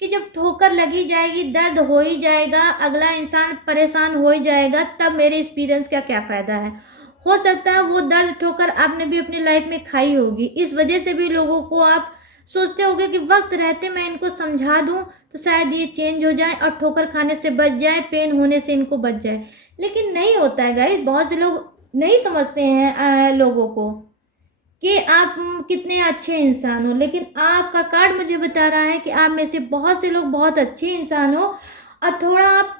कि जब ठोकर लगी जाएगी, दर्द हो ही जाएगा, अगला इंसान परेशान हो ही जाएगा, तब मेरे एक्सपीरियंस का क्या फ़ायदा है। हो सकता है वो दर्द ठोकर आपने भी अपनी लाइफ में खाई होगी, इस वजह से भी लोगों को आप सोचते होगे कि वक्त रहते मैं इनको समझा दूं तो शायद ये चेंज हो जाए और ठोकर खाने से बच जाए, पेन होने से इनको बच जाए। लेकिन नहीं होता है गाइस, बहुत से लोग नहीं समझते हैं लोगों को कि आप कितने अच्छे इंसान हो। लेकिन आपका कार्ड मुझे बता रहा है कि आप में से बहुत से लोग बहुत अच्छे इंसान हो और थोड़ा आप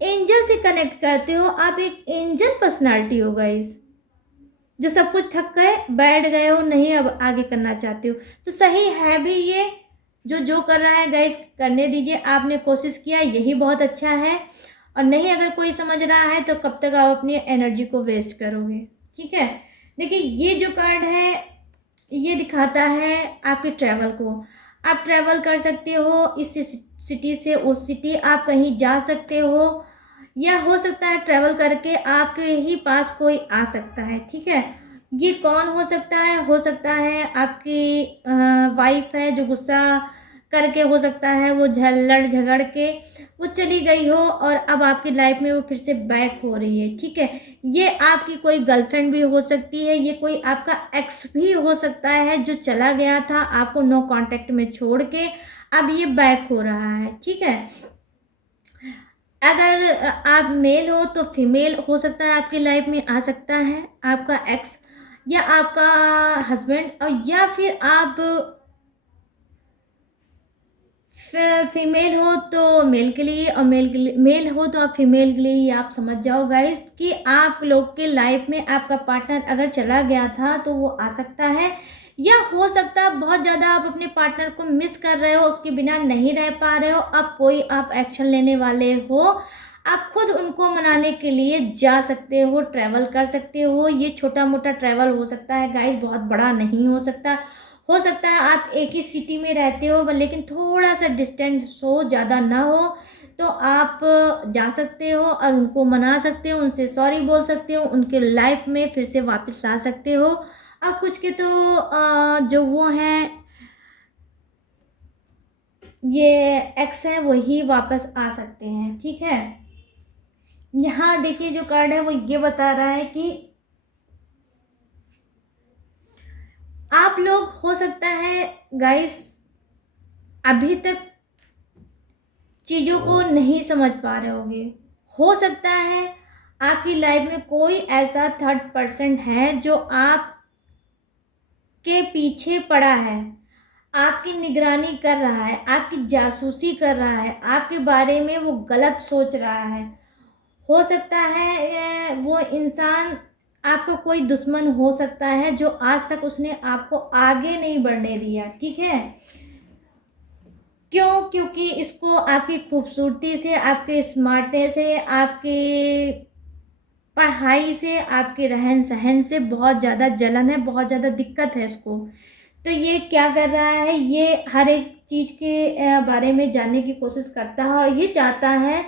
एंजल से कनेक्ट करते हो। आप एक एंजल पर्सनालिटी हो गाइस, जो सब कुछ थक गए, बैठ गए हो, नहीं अब आगे करना चाहते हो। तो सही है भी ये, जो कर रहा है गाइस करने दीजिए। आपने कोशिश किया, यही बहुत अच्छा है। और नहीं अगर कोई समझ रहा है तो कब तक आप अपनी एनर्जी को वेस्ट करोगे। ठीक है, देखिए ये जो कार्ड है ये दिखाता है आपके ट्रैवल को। आप ट्रैवल कर सकते हो इस सिटी से उस सिटी, आप कहीं जा सकते हो, या हो सकता है ट्रैवल करके आपके ही पास कोई आ सकता है। ठीक है, ये कौन हो सकता है? हो सकता है आपकी वाइफ है जो गुस्सा करके, हो सकता है वो लड़ झगड़ के वो चली गई हो और अब आपकी लाइफ में वो फिर से बैक हो रही है। ठीक है, ये आपकी कोई गर्लफ्रेंड भी हो सकती है, ये कोई आपका एक्स भी हो सकता है जो चला गया था आपको नो कांटेक्ट में छोड़ के, अब ये बैक हो रहा है। ठीक है, अगर आप मेल हो तो फीमेल हो सकता है आपकी लाइफ में आ सकता है, आपका एक्स या आपका हस्बैंड, और या फिर आप फीमेल हो तो मेल के लिए, और मेल हो तो आप फीमेल के लिए ही। आप समझ जाओ गाइस कि आप लोग के लाइफ में आपका पार्टनर अगर चला गया था तो वो आ सकता है, या हो सकता है बहुत ज़्यादा आप अपने पार्टनर को मिस कर रहे हो, उसके बिना नहीं रह पा रहे हो, अब कोई आप एक्शन लेने वाले हो, आप खुद उनको मनाने के लिए जा सकते हो, ट्रैवल कर सकते हो। ये छोटा मोटा ट्रैवल हो सकता है गाइस, बहुत बड़ा नहीं हो सकता। हो सकता है आप एक ही सिटी में रहते हो लेकिन थोड़ा सा डिस्टेंस हो, ज़्यादा ना हो, तो आप जा सकते हो और उनको मना सकते हो, उनसे सॉरी बोल सकते हो, उनके लाइफ में फिर से वापस ला सकते हो। अब कुछ के तो जो वो हैं, ये एक्स हैं, वही वापस आ सकते हैं। ठीक है, यहाँ देखिए जो कार्ड है वो ये बता रहा है कि आप लोग हो सकता है गाइस अभी तक चीज़ों को नहीं समझ पा रहे होगे। हो सकता है आपकी लाइफ में कोई ऐसा थर्ड पर्सन है जो आप के पीछे पड़ा है, आपकी निगरानी कर रहा है, आपकी जासूसी कर रहा है, आपके बारे में वो गलत सोच रहा है। हो सकता है वो इंसान आपका कोई दुश्मन हो सकता है जो आज तक उसने आपको आगे नहीं बढ़ने दिया। ठीक है, क्यों? क्योंकि इसको आपकी खूबसूरती से, आपके स्मार्टनेस से, आपके पढ़ाई से, आपके रहन सहन से बहुत ज़्यादा जलन है, बहुत ज़्यादा दिक्कत है इसको। तो ये क्या कर रहा है, ये हर एक चीज़ के बारे में जानने की कोशिश करता है और ये चाहता है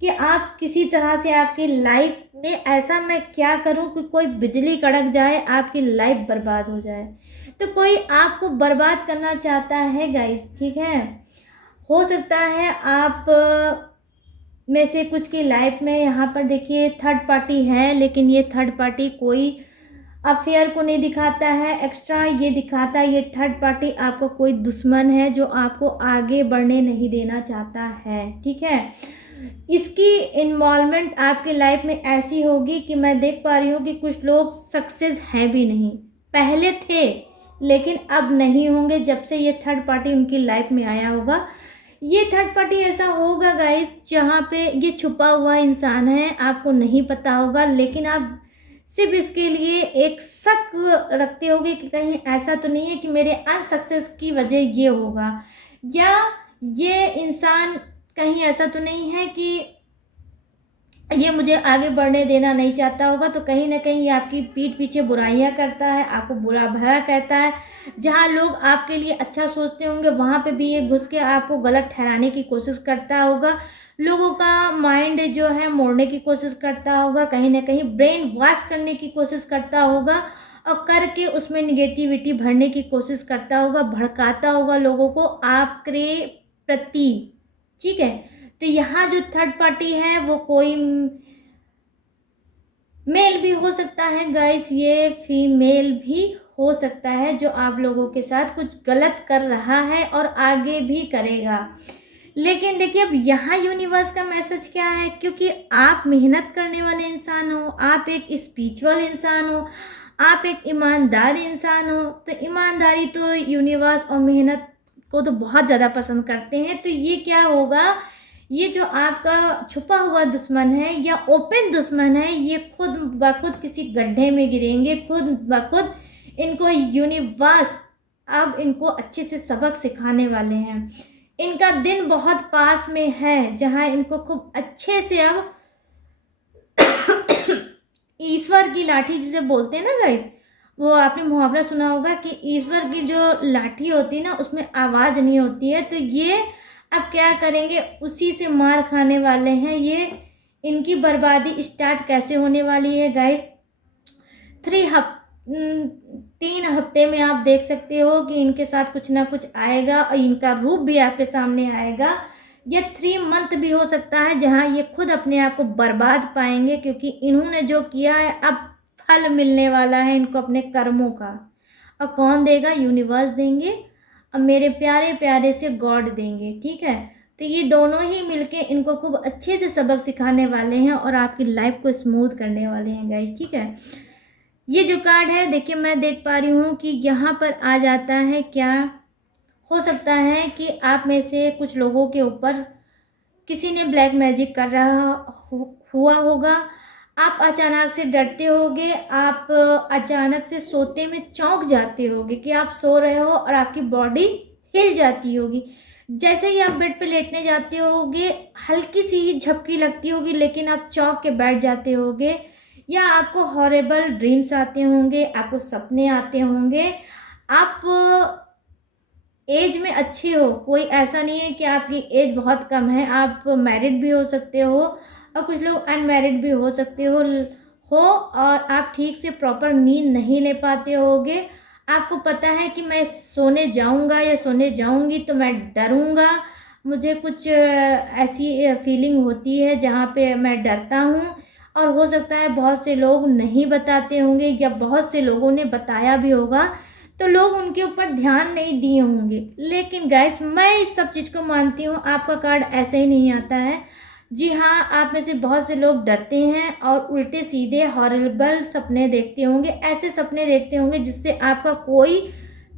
कि आप किसी तरह से आपकी लाइफ में ऐसा मैं क्या करूं कि कोई बिजली कड़क जाए, आपकी लाइफ बर्बाद हो जाए। तो कोई आपको बर्बाद करना चाहता है गाइस। ठीक है, हो सकता है आप में से कुछ की लाइफ में यहाँ पर देखिए थर्ड पार्टी है, लेकिन ये थर्ड पार्टी कोई अफेयर को नहीं दिखाता है एक्स्ट्रा, ये दिखाता है ये थर्ड पार्टी आपको कोई दुश्मन है जो आपको आगे बढ़ने नहीं देना चाहता है। ठीक है, इसकी इन्वॉल्वमेंट आपकी लाइफ में ऐसी होगी कि मैं देख पा रही हूँ कि कुछ लोग सक्सेस हैं भी नहीं, पहले थे लेकिन अब नहीं होंगे जब से ये थर्ड पार्टी उनकी लाइफ में आया होगा। ये थर्ड पार्टी ऐसा होगा गाइस जहाँ पे ये छुपा हुआ इंसान है, आपको नहीं पता होगा, लेकिन आप सिर्फ इसके लिए एक शक रखते होगे कि कहीं ऐसा तो नहीं है कि मेरे अनसक्सेस की वजह ये होगा, या ये इंसान कहीं ऐसा तो नहीं है कि ये मुझे आगे बढ़ने देना नहीं चाहता होगा। तो कहीं ना कहीं ये आपकी पीठ पीछे बुराइयां करता है, आपको बुरा भला कहता है। जहाँ लोग आपके लिए अच्छा सोचते होंगे वहाँ पे भी ये घुस के आपको गलत ठहराने की कोशिश करता होगा, लोगों का माइंड जो है मोड़ने की कोशिश करता होगा, कहीं ना कहीं ब्रेन वॉश करने की कोशिश करता होगा, और करके उसमें निगेटिविटी भरने की कोशिश करता होगा, भड़काता होगा लोगों को आपके प्रति। ठीक है, तो यहाँ जो थर्ड पार्टी है वो कोई मेल भी हो सकता है गाइस, ये फीमेल भी हो सकता है, जो आप लोगों के साथ कुछ गलत कर रहा है और आगे भी करेगा। लेकिन देखिए, अब यहाँ यूनिवर्स का मैसेज क्या है, क्योंकि आप मेहनत करने वाले इंसान हो, आप एक स्पिरिचुअल इंसान हो, आप एक ईमानदार इंसान हो, तो ईमानदारी तो यूनिवर्स और मेहनत को तो बहुत ज़्यादा पसंद करते हैं। तो ये क्या होगा, ये जो आपका छुपा हुआ दुश्मन है या ओपन दुश्मन है, ये खुद ब खुद किसी गड्ढे में गिरेंगे, खुद ब खुद इनको यूनिवर्स अब इनको अच्छे से सबक सिखाने वाले हैं। इनका दिन बहुत पास में है, जहां इनको खूब अच्छे से अब ईश्वर की लाठी जिसे बोलते हैं ना गाइस, वो आपने मुहावरा सुना होगा कि ईश्वर की जो लाठी होती है ना उसमें आवाज़ नहीं होती है। तो ये अब क्या करेंगे, उसी से मार खाने वाले हैं। ये इनकी बर्बादी स्टार्ट कैसे होने वाली है गाइस, 3 हफ्ते में आप देख सकते हो कि इनके साथ कुछ ना कुछ आएगा और इनका रूप भी आपके सामने आएगा। या 3 मंथ भी हो सकता है जहां ये खुद अपने आप को बर्बाद पाएंगे, क्योंकि इन्होंने जो किया है अब फल मिलने वाला है इनको अपने कर्मों का। और कौन देगा, यूनिवर्स देंगे, और मेरे प्यारे प्यारे से गॉड देंगे। ठीक है, तो ये दोनों ही मिलके इनको खूब अच्छे से सबक सिखाने वाले हैं और आपकी लाइफ को स्मूथ करने वाले हैं गाइस। ठीक है, ये जो कार्ड है देखिए, मैं देख पा रही हूँ कि यहाँ पर आ जाता है, क्या हो सकता है कि आप में से कुछ लोगों के ऊपर किसी ने ब्लैक मैजिक कर रहा हुआ होगा। आप अचानक से डरते होगे, आप अचानक से सोते में चौंक जाते होगे कि आप सो रहे हो और आपकी बॉडी हिल जाती होगी। जैसे ही आप बेड पे लेटने जाते होगे, हल्की सी ही झपकी लगती होगी, लेकिन आप चौंक के बैठ जाते होगे, या आपको हॉरेबल ड्रीम्स आते होंगे, आपको सपने आते होंगे। आप एज में अच्छे हो, कोई ऐसा नहीं है कि आपकी एज बहुत कम है, आप मैरिड भी हो सकते हो और कुछ लोग अनमैरिड भी हो सकते हो और आप ठीक से प्रॉपर नींद नहीं ले पाते होगे। आपको पता है कि मैं सोने जाऊंगा या सोने जाऊंगी तो मैं डरूंगा, मुझे कुछ ऐसी फीलिंग होती है जहाँ पे मैं डरता हूँ। और हो सकता है बहुत से लोग नहीं बताते होंगे, या बहुत से लोगों ने बताया भी होगा तो लोग उनके ऊपर ध्यान नहीं दिए होंगे। लेकिन गाइस, मैं इस सब चीज़ को मानती हूँ, आपका कार्ड ऐसे ही नहीं आता है। जी हाँ, आप में से बहुत से लोग डरते हैं और उल्टे सीधे हॉरिबल सपने देखते होंगे, ऐसे सपने देखते होंगे जिससे आपका कोई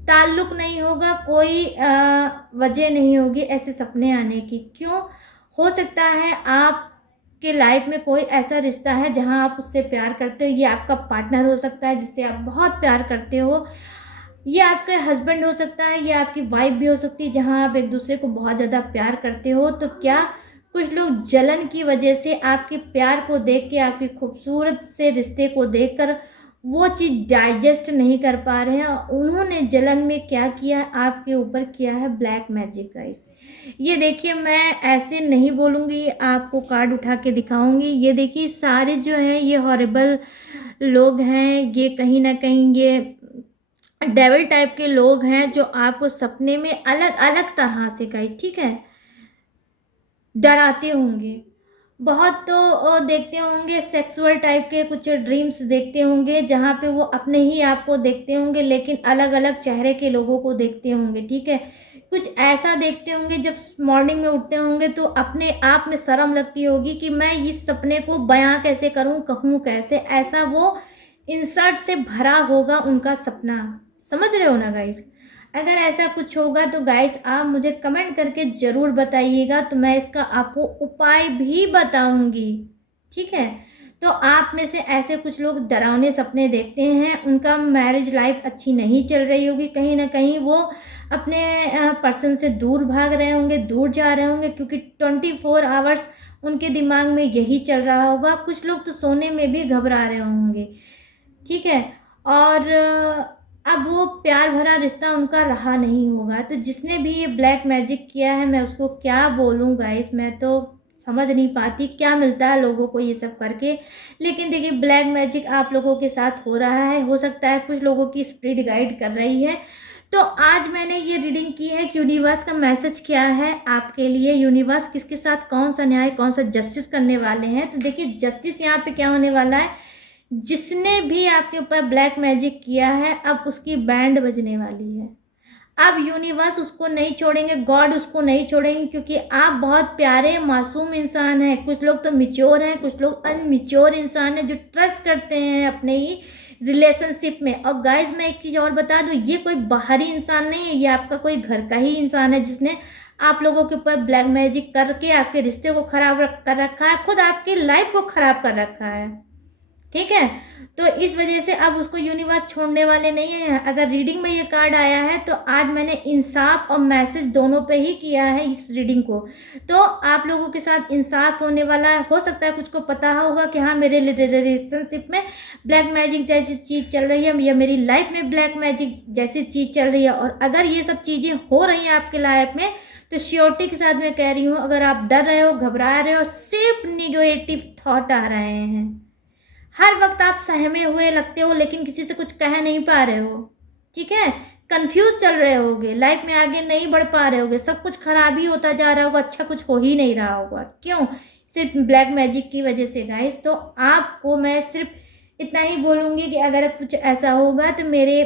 ताल्लुक नहीं होगा, कोई वजह नहीं होगी ऐसे सपने आने की। क्यों? हो सकता है आप के लाइफ में कोई ऐसा रिश्ता है जहां आप उससे प्यार करते हो, ये आपका पार्टनर हो सकता है जिससे आप बहुत प्यार करते हो, ये आपका हस्बैंड हो सकता है, ये आपकी वाइफ भी हो सकती है जहां आप एक दूसरे को बहुत ज़्यादा प्यार करते हो। तो क्या कुछ लोग जलन की वजह से आपके प्यार को देख के, आपकी खूबसूरत से रिश्ते को देखकर वो चीज़ डाइजेस्ट नहीं कर पा रहे हैं, उन्होंने जलन में क्या किया, आपके ऊपर किया है ब्लैक मैजिक गाइस। ये देखिए, मैं ऐसे नहीं बोलूँगी, आपको कार्ड उठा के दिखाऊंगी। ये देखिए, सारे जो हैं ये हॉरिबल लोग हैं, ये कहीं ना कहीं ये डेविल टाइप के लोग हैं जो आपको सपने में अलग अलग तरह से गाइस, ठीक है, डराते होंगे। बहुत तो देखते होंगे सेक्सुअल टाइप के कुछ ड्रीम्स देखते होंगे जहाँ पे वो अपने ही आप को देखते होंगे, लेकिन अलग अलग चेहरे के लोगों को देखते होंगे। ठीक है, कुछ ऐसा देखते होंगे जब मॉर्निंग में उठते होंगे तो अपने आप में शर्म लगती होगी कि मैं इस सपने को बयां कैसे करूं, कहूं कैसे, ऐसा वो इंसर्ट से भरा होगा उनका सपना। समझ रहे हो ना गाइस? अगर ऐसा कुछ होगा तो गाइस आप मुझे कमेंट करके ज़रूर बताइएगा, तो मैं इसका आपको उपाय भी बताऊंगी। ठीक है, तो आप में से ऐसे कुछ लोग डरावने सपने देखते हैं, उनका मैरिज लाइफ अच्छी नहीं चल रही होगी, कहीं ना कहीं वो अपने पर्सन से दूर भाग रहे होंगे, दूर जा रहे होंगे, क्योंकि 24 आवर्स उनके दिमाग में यही चल रहा होगा। कुछ लोग तो सोने में भी घबरा रहे होंगे, ठीक है। और अब वो प्यार भरा रिश्ता उनका रहा नहीं होगा। तो जिसने भी ये ब्लैक मैजिक किया है, मैं उसको क्या बोलूँ गाइस, मैं तो समझ नहीं पाती क्या मिलता है लोगों को ये सब करके। लेकिन देखिए, ब्लैक मैजिक आप लोगों के साथ हो रहा है, हो सकता है कुछ लोगों की स्पिरिट गाइड कर रही है। तो आज मैंने ये रीडिंग की है कि यूनिवर्स का मैसेज क्या है आपके लिए, यूनिवर्स किसके साथ कौन सा न्याय, कौन सा जस्टिस करने वाले हैं। तो देखिए, जस्टिस यहाँ पे क्या होने वाला है, जिसने भी आपके ऊपर ब्लैक मैजिक किया है, अब उसकी बैंड बजने वाली है। अब यूनिवर्स उसको नहीं छोड़ेंगे, गॉड उसको नहीं छोड़ेंगे, क्योंकि आप बहुत प्यारे मासूम इंसान हैं। कुछ लोग तो मिच्योर हैं, कुछ लोग अनमिच्योर इंसान हैं जो ट्रस्ट करते हैं अपने ही रिलेशनशिप में। और गाइज, मैं एक चीज़ और बता दूं, ये कोई बाहरी इंसान नहीं है, ये आपका कोई घर का ही इंसान है जिसने आप लोगों के ऊपर ब्लैक मैजिक करके आपके रिश्ते को खराब कर रखा है, खुद आपकी लाइफ को खराब कर रखा है, ठीक है। तो इस वजह से अब उसको यूनिवर्स छोड़ने वाले नहीं है। अगर रीडिंग में ये कार्ड आया है तो आज मैंने इंसाफ और मैसेज दोनों पे ही किया है इस रीडिंग को। तो आप लोगों के साथ इंसाफ होने वाला है। हो सकता है कुछ को पता होगा कि हाँ, मेरे रिलेशनशिप में ब्लैक मैजिक जैसी चीज़ चल रही है, या मेरी लाइफ में ब्लैक मैजिक जैसी चीज़ चल रही है। और अगर ये सब चीज़ें हो रही हैं आपके लाइफ में, तो श्योरिटी के साथ मैं कह रही हूँ, अगर आप डर रहे हो, घबरा रहे हो, सिर्फ निगेटिव थॉट आ रहे हैं, हर वक्त आप सहमे हुए लगते हो लेकिन किसी से कुछ कह नहीं पा रहे हो, ठीक है, कंफ्यूज चल रहे होगे, लाइफ में आगे नहीं बढ़ पा रहे होगे, सब कुछ खराब ही होता जा रहा होगा, अच्छा कुछ हो ही नहीं रहा होगा। क्यों? सिर्फ ब्लैक मैजिक की वजह से गाइस। तो आपको मैं सिर्फ इतना ही बोलूँगी कि अगर कुछ ऐसा होगा तो मेरे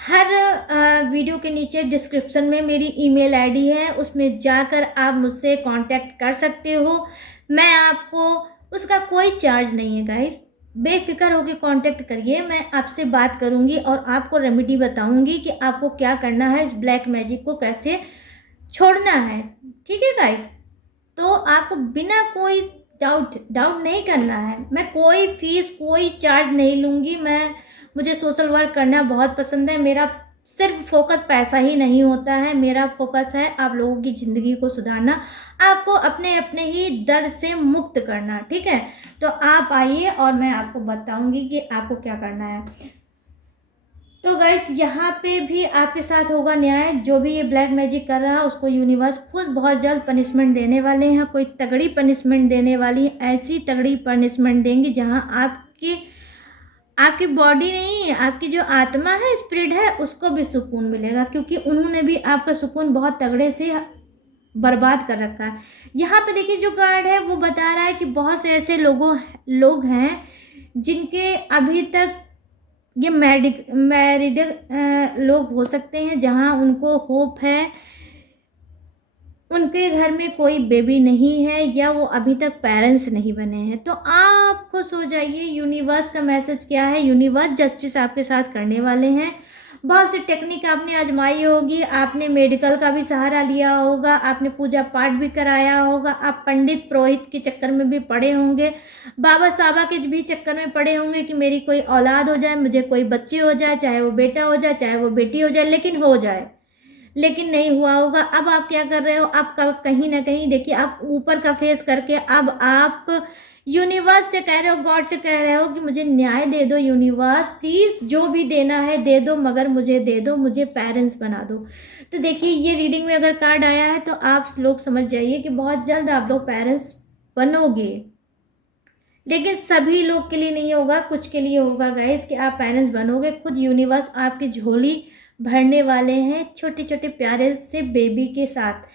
हर वीडियो के नीचे डिस्क्रिप्शन में मेरी ईमेल आईडी है, उसमें जाकर आप मुझसे कांटेक्ट कर सकते हो। मैं आपको, उसका कोई चार्ज नहीं है गाइस, बेफिक्र होकर कांटेक्ट करिए, मैं आपसे बात करूंगी और आपको रेमेडी बताऊंगी कि आपको क्या करना है, इस ब्लैक मैजिक को कैसे छोड़ना है, ठीक है गाइस। तो आपको बिना कोई डाउट नहीं करना है। मैं कोई फीस, कोई चार्ज नहीं लूँगी। मुझे सोशल वर्क करना बहुत पसंद है। मेरा सिर्फ फोकस पैसा ही नहीं होता है, मेरा फोकस है आप लोगों की ज़िंदगी को सुधारना, आपको अपने अपने ही दर्द से मुक्त करना, ठीक है। तो आप आइए और मैं आपको बताऊंगी कि आपको क्या करना है। तो गाइस, यहाँ पे भी आपके साथ होगा न्याय। जो भी ये ब्लैक मैजिक कर रहा है उसको यूनिवर्स खुद बहुत जल्द पनिशमेंट देने वाले हैं। कोई तगड़ी पनिशमेंट देने वाली है, ऐसी तगड़ी पनिशमेंट देंगे जहाँ आपकी बॉडी नहीं, आपकी जो आत्मा है, स्पिरिट है, उसको भी सुकून मिलेगा, क्योंकि उन्होंने भी आपका सुकून बहुत तगड़े से बर्बाद कर रखा है। यहाँ पे देखिए, जो कार्ड है वो बता रहा है कि बहुत से ऐसे लोग हैं जिनके अभी तक ये मैरिड लोग हो सकते हैं, जहाँ उनको होप है, उनके घर में कोई बेबी नहीं है, या वो अभी तक पेरेंट्स नहीं बने हैं। तो आप खुश हो जाइए, यूनिवर्स का मैसेज क्या है, यूनिवर्स जस्टिस आपके साथ करने वाले हैं। बहुत सी टेक्निक आपने आजमाई होगी, आपने मेडिकल का भी सहारा लिया होगा, आपने पूजा पाठ भी कराया होगा, आप पंडित पुरोहित के चक्कर में भी पड़े होंगे, बाबा साहबा के भी चक्कर में पड़े होंगे कि मेरी कोई औलाद हो जाए, मुझे कोई बच्चे हो जाए, चाहे वो बेटा हो जाए, चाहे वो बेटी हो जाए, लेकिन हो जाए, लेकिन नहीं हुआ होगा। अब आप क्या कर रहे हो, आप कहीं ना कहीं देखिए, आप ऊपर का फेस करके अब आप यूनिवर्स से कह रहे हो, गॉड से कह रहे हो कि मुझे न्याय दे दो यूनिवर्स, प्लीज़ जो भी देना है दे दो, मगर मुझे दे दो, मुझे पेरेंट्स बना दो। तो देखिए, ये रीडिंग में अगर कार्ड आया है तो आप लोग समझ जाइए कि बहुत जल्द आप लोग पेरेंट्स बनोगे, लेकिन सभी लोग के लिए नहीं होगा, कुछ के लिए होगा गाइस कि आप पेरेंट्स बनोगे। खुद यूनिवर्स आपकी झोली भरने वाले हैं छोटे छोटे प्यारे से बेबी के साथ।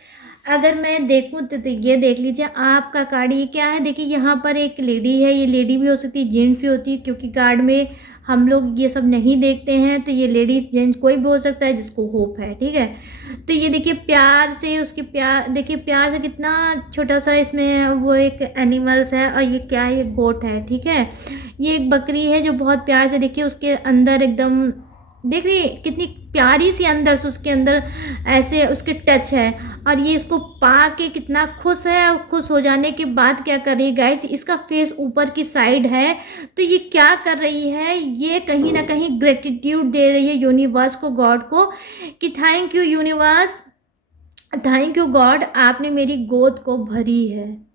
अगर मैं देखूं तो ये देख लीजिए, आपका कार्ड ये क्या है। देखिए, यहाँ पर एक लेडी है, ये लेडी भी हो सकती है, जेंट्स भी होती है, क्योंकि कार्ड में हम लोग ये सब नहीं देखते हैं। तो ये लेडीज जेंट्स कोई भी हो सकता है जिसको होप है, ठीक है। तो ये देखिए, प्यार से उसके देखिए प्यार से कितना छोटा सा इसमें वो एक एनिमल्स है, और ये क्या है, ये गोट है, ठीक है। ये एक बकरी है जो बहुत प्यार से, देखिए उसके अंदर एकदम देख रही है कितनी प्यारी सी अंदर से उसके अंदर ऐसे उसके टच है। और ये इसको पा के कितना खुश है। और खुश हो जाने के बाद क्या कर रही है गाइस, इसका फेस ऊपर की साइड है। तो ये क्या कर रही है, ये कहीं ना कहीं ग्रेटिट्यूड दे रही है यूनिवर्स को, गॉड को, कि thank you universe, thank you God, आपने मेरी गोद को भरी है।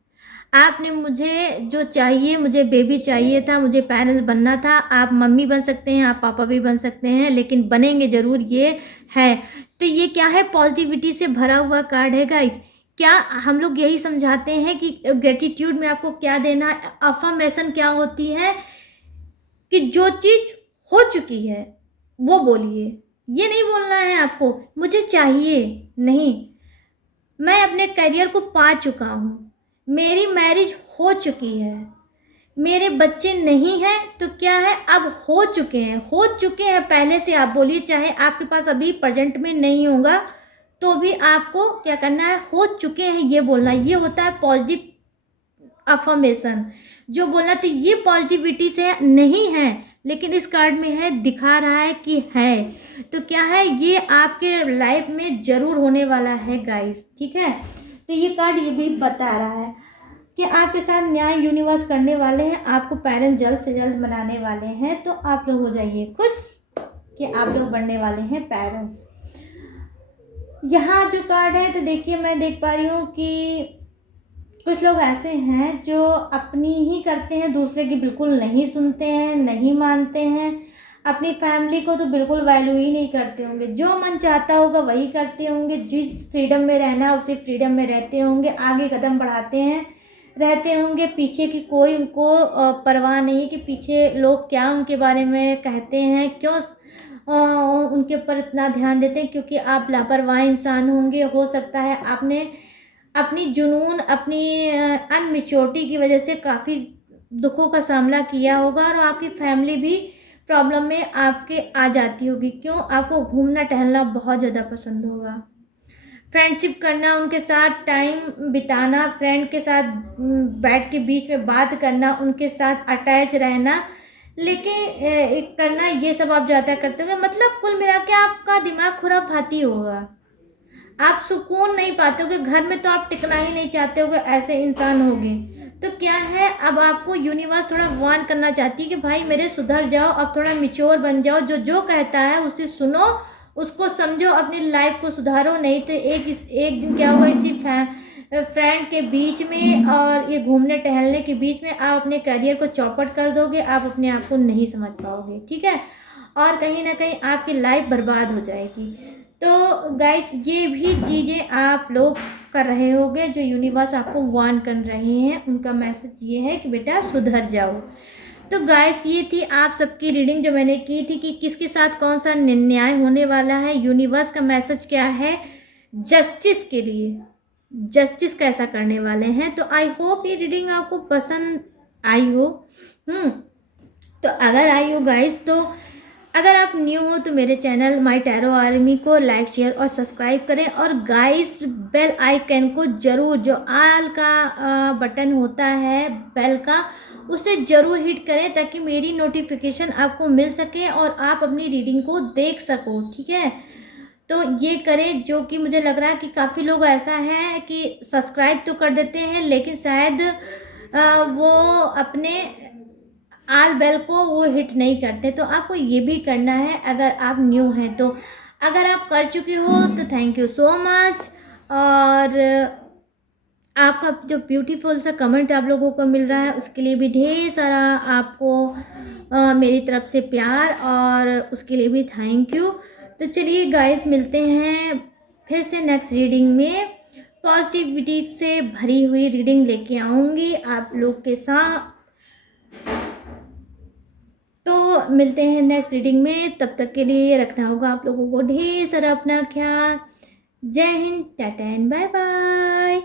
आपने मुझे जो चाहिए, मुझे बेबी चाहिए था, मुझे पेरेंट्स बनना था। आप मम्मी बन सकते हैं, आप पापा भी बन सकते हैं, लेकिन बनेंगे ज़रूर, ये है। तो ये क्या है, पॉजिटिविटी से भरा हुआ कार्ड है गाइस। क्या हम लोग यही समझाते हैं कि ग्रेटिट्यूड में आपको क्या देना। अफर्मेशन क्या होती है कि जो चीज़ हो चुकी है वो बोलिए। ये नहीं बोलना है आपको मुझे चाहिए, नहीं, मैं अपने करियर को पा चुका हूँ, मेरी मैरिज हो चुकी है, मेरे बच्चे नहीं हैं तो क्या है, अब हो चुके हैं, हो चुके हैं पहले से आप बोलिए। चाहे आपके पास अभी प्रेजेंट में नहीं होगा तो भी आपको क्या करना है, हो चुके हैं ये बोलना। ये होता है पॉजिटिव अफर्मेशन जो बोलना। तो ये पॉजिटिविटी से नहीं है, लेकिन इस कार्ड में है, दिखा रहा है कि है। तो क्या है, ये आपके लाइफ में ज़रूर होने वाला है गाइस, ठीक है। तो ये कार्ड ये भी बता रहा है कि आपके साथ न्याय यूनिवर्स करने वाले हैं, आपको पेरेंट्स जल्द से जल्द बनाने वाले हैं। तो आप लोग हो जाइए खुश कि आप लोग बनने वाले हैं पेरेंट्स। यहाँ जो कार्ड है तो देखिए, मैं देख पा रही हूँ कि कुछ लोग ऐसे हैं जो अपनी ही करते हैं, दूसरे की बिल्कुल नहीं सुनते हैं, नहीं मानते हैं। अपनी फैमिली को तो बिल्कुल वैल्यू ही नहीं करते होंगे, जो मन चाहता होगा वही करते होंगे, जिस फ्रीडम में रहना है उसी फ्रीडम में रहते होंगे, आगे कदम बढ़ाते हैं, रहते होंगे। पीछे की कोई उनको परवाह नहीं कि पीछे लोग क्या उनके बारे में कहते हैं, क्यों उनके ऊपर इतना ध्यान देते हैं, क्योंकि आप लापरवाह इंसान होंगे। हो सकता है आपने अपनी जुनून, अपनी अनमेच्योरिटी की वजह से काफ़ी दुखों का सामना किया होगा, और आपकी फैमिली भी प्रॉब्लम में आपके आ जाती होगी। क्यों, आपको घूमना टहलना बहुत ज़्यादा पसंद होगा, फ्रेंडशिप करना, उनके साथ टाइम बिताना, फ्रेंड के साथ बैठ के बीच में बात करना, उनके साथ अटैच रहना, लेकिन करना, ये सब आप ज़्यादा करते होंगे। मतलब कुल मिला के आपका दिमाग खुराफाती होगा, आप सुकून नहीं पाते होगे, घर में तो आप टिकना ही नहीं चाहते होगे, ऐसे इंसान होगे। तो क्या है, अब आपको यूनिवर्स थोड़ा वार्न करना चाहती है कि भाई मेरे सुधर जाओ, अब थोड़ा मिच्योर बन जाओ, जो जो कहता है उसे सुनो, उसको समझो, अपनी लाइफ को सुधारो। नहीं तो एक दिन क्या होगा, इसी फ्रेंड के बीच में और ये घूमने टहलने के बीच में आप अपने करियर को चौपट कर दोगे, आप अपने आप को नहीं समझ पाओगे, ठीक है, और कहीं ना कहीं आपकी लाइफ बर्बाद हो जाएगी। तो गाइस, ये भी चीज़ें आप लोग कर रहे होंगे, जो यूनिवर्स आपको वार्न कर रहे हैं, उनका मैसेज ये है कि बेटा सुधर जाओ। तो गाइस, ये थी आप सबकी रीडिंग जो मैंने की थी कि किसके साथ कौन सा न्याय होने वाला है, यूनिवर्स का मैसेज क्या है जस्टिस के लिए, जस्टिस कैसा करने वाले हैं। तो आई होप ये रीडिंग आपको पसंद आई हो। तो अगर आई हो गाइस, तो अगर आप न्यू हो तो मेरे चैनल माई टैरो आर्मी को लाइक, शेयर और सब्सक्राइब करें। और गाइस, बेल आइकन को ज़रूर, जो आल का बटन होता है बेल का, उसे ज़रूर हिट करें ताकि मेरी नोटिफिकेशन आपको मिल सके और आप अपनी रीडिंग को देख सको, ठीक है। तो ये करें, जो कि मुझे लग रहा है कि काफ़ी लोग ऐसा है कि सब्सक्राइब तो कर देते हैं, लेकिन शायद वो अपने आल बेल को वो हिट नहीं करते। तो आपको ये भी करना है अगर आप न्यू हैं तो। अगर आप कर चुके हो तो थैंक यू सो मच। और आपका जो ब्यूटीफुल सा कमेंट आप लोगों को मिल रहा है उसके लिए भी ढेर सारा आपको मेरी तरफ से प्यार, और उसके लिए भी थैंक यू। तो चलिए गाइस, मिलते हैं फिर से नेक्स्ट रीडिंग में। पॉजिटिविटी से भरी हुई रीडिंग लेके आऊँगी आप लोग के साथ। तो मिलते हैं नेक्स्ट रीडिंग में, तब तक के लिए रखना होगा आप लोगों को ढेर सारा अपना ख्याल। जय हिंद, टाटा एंड बाय बाय।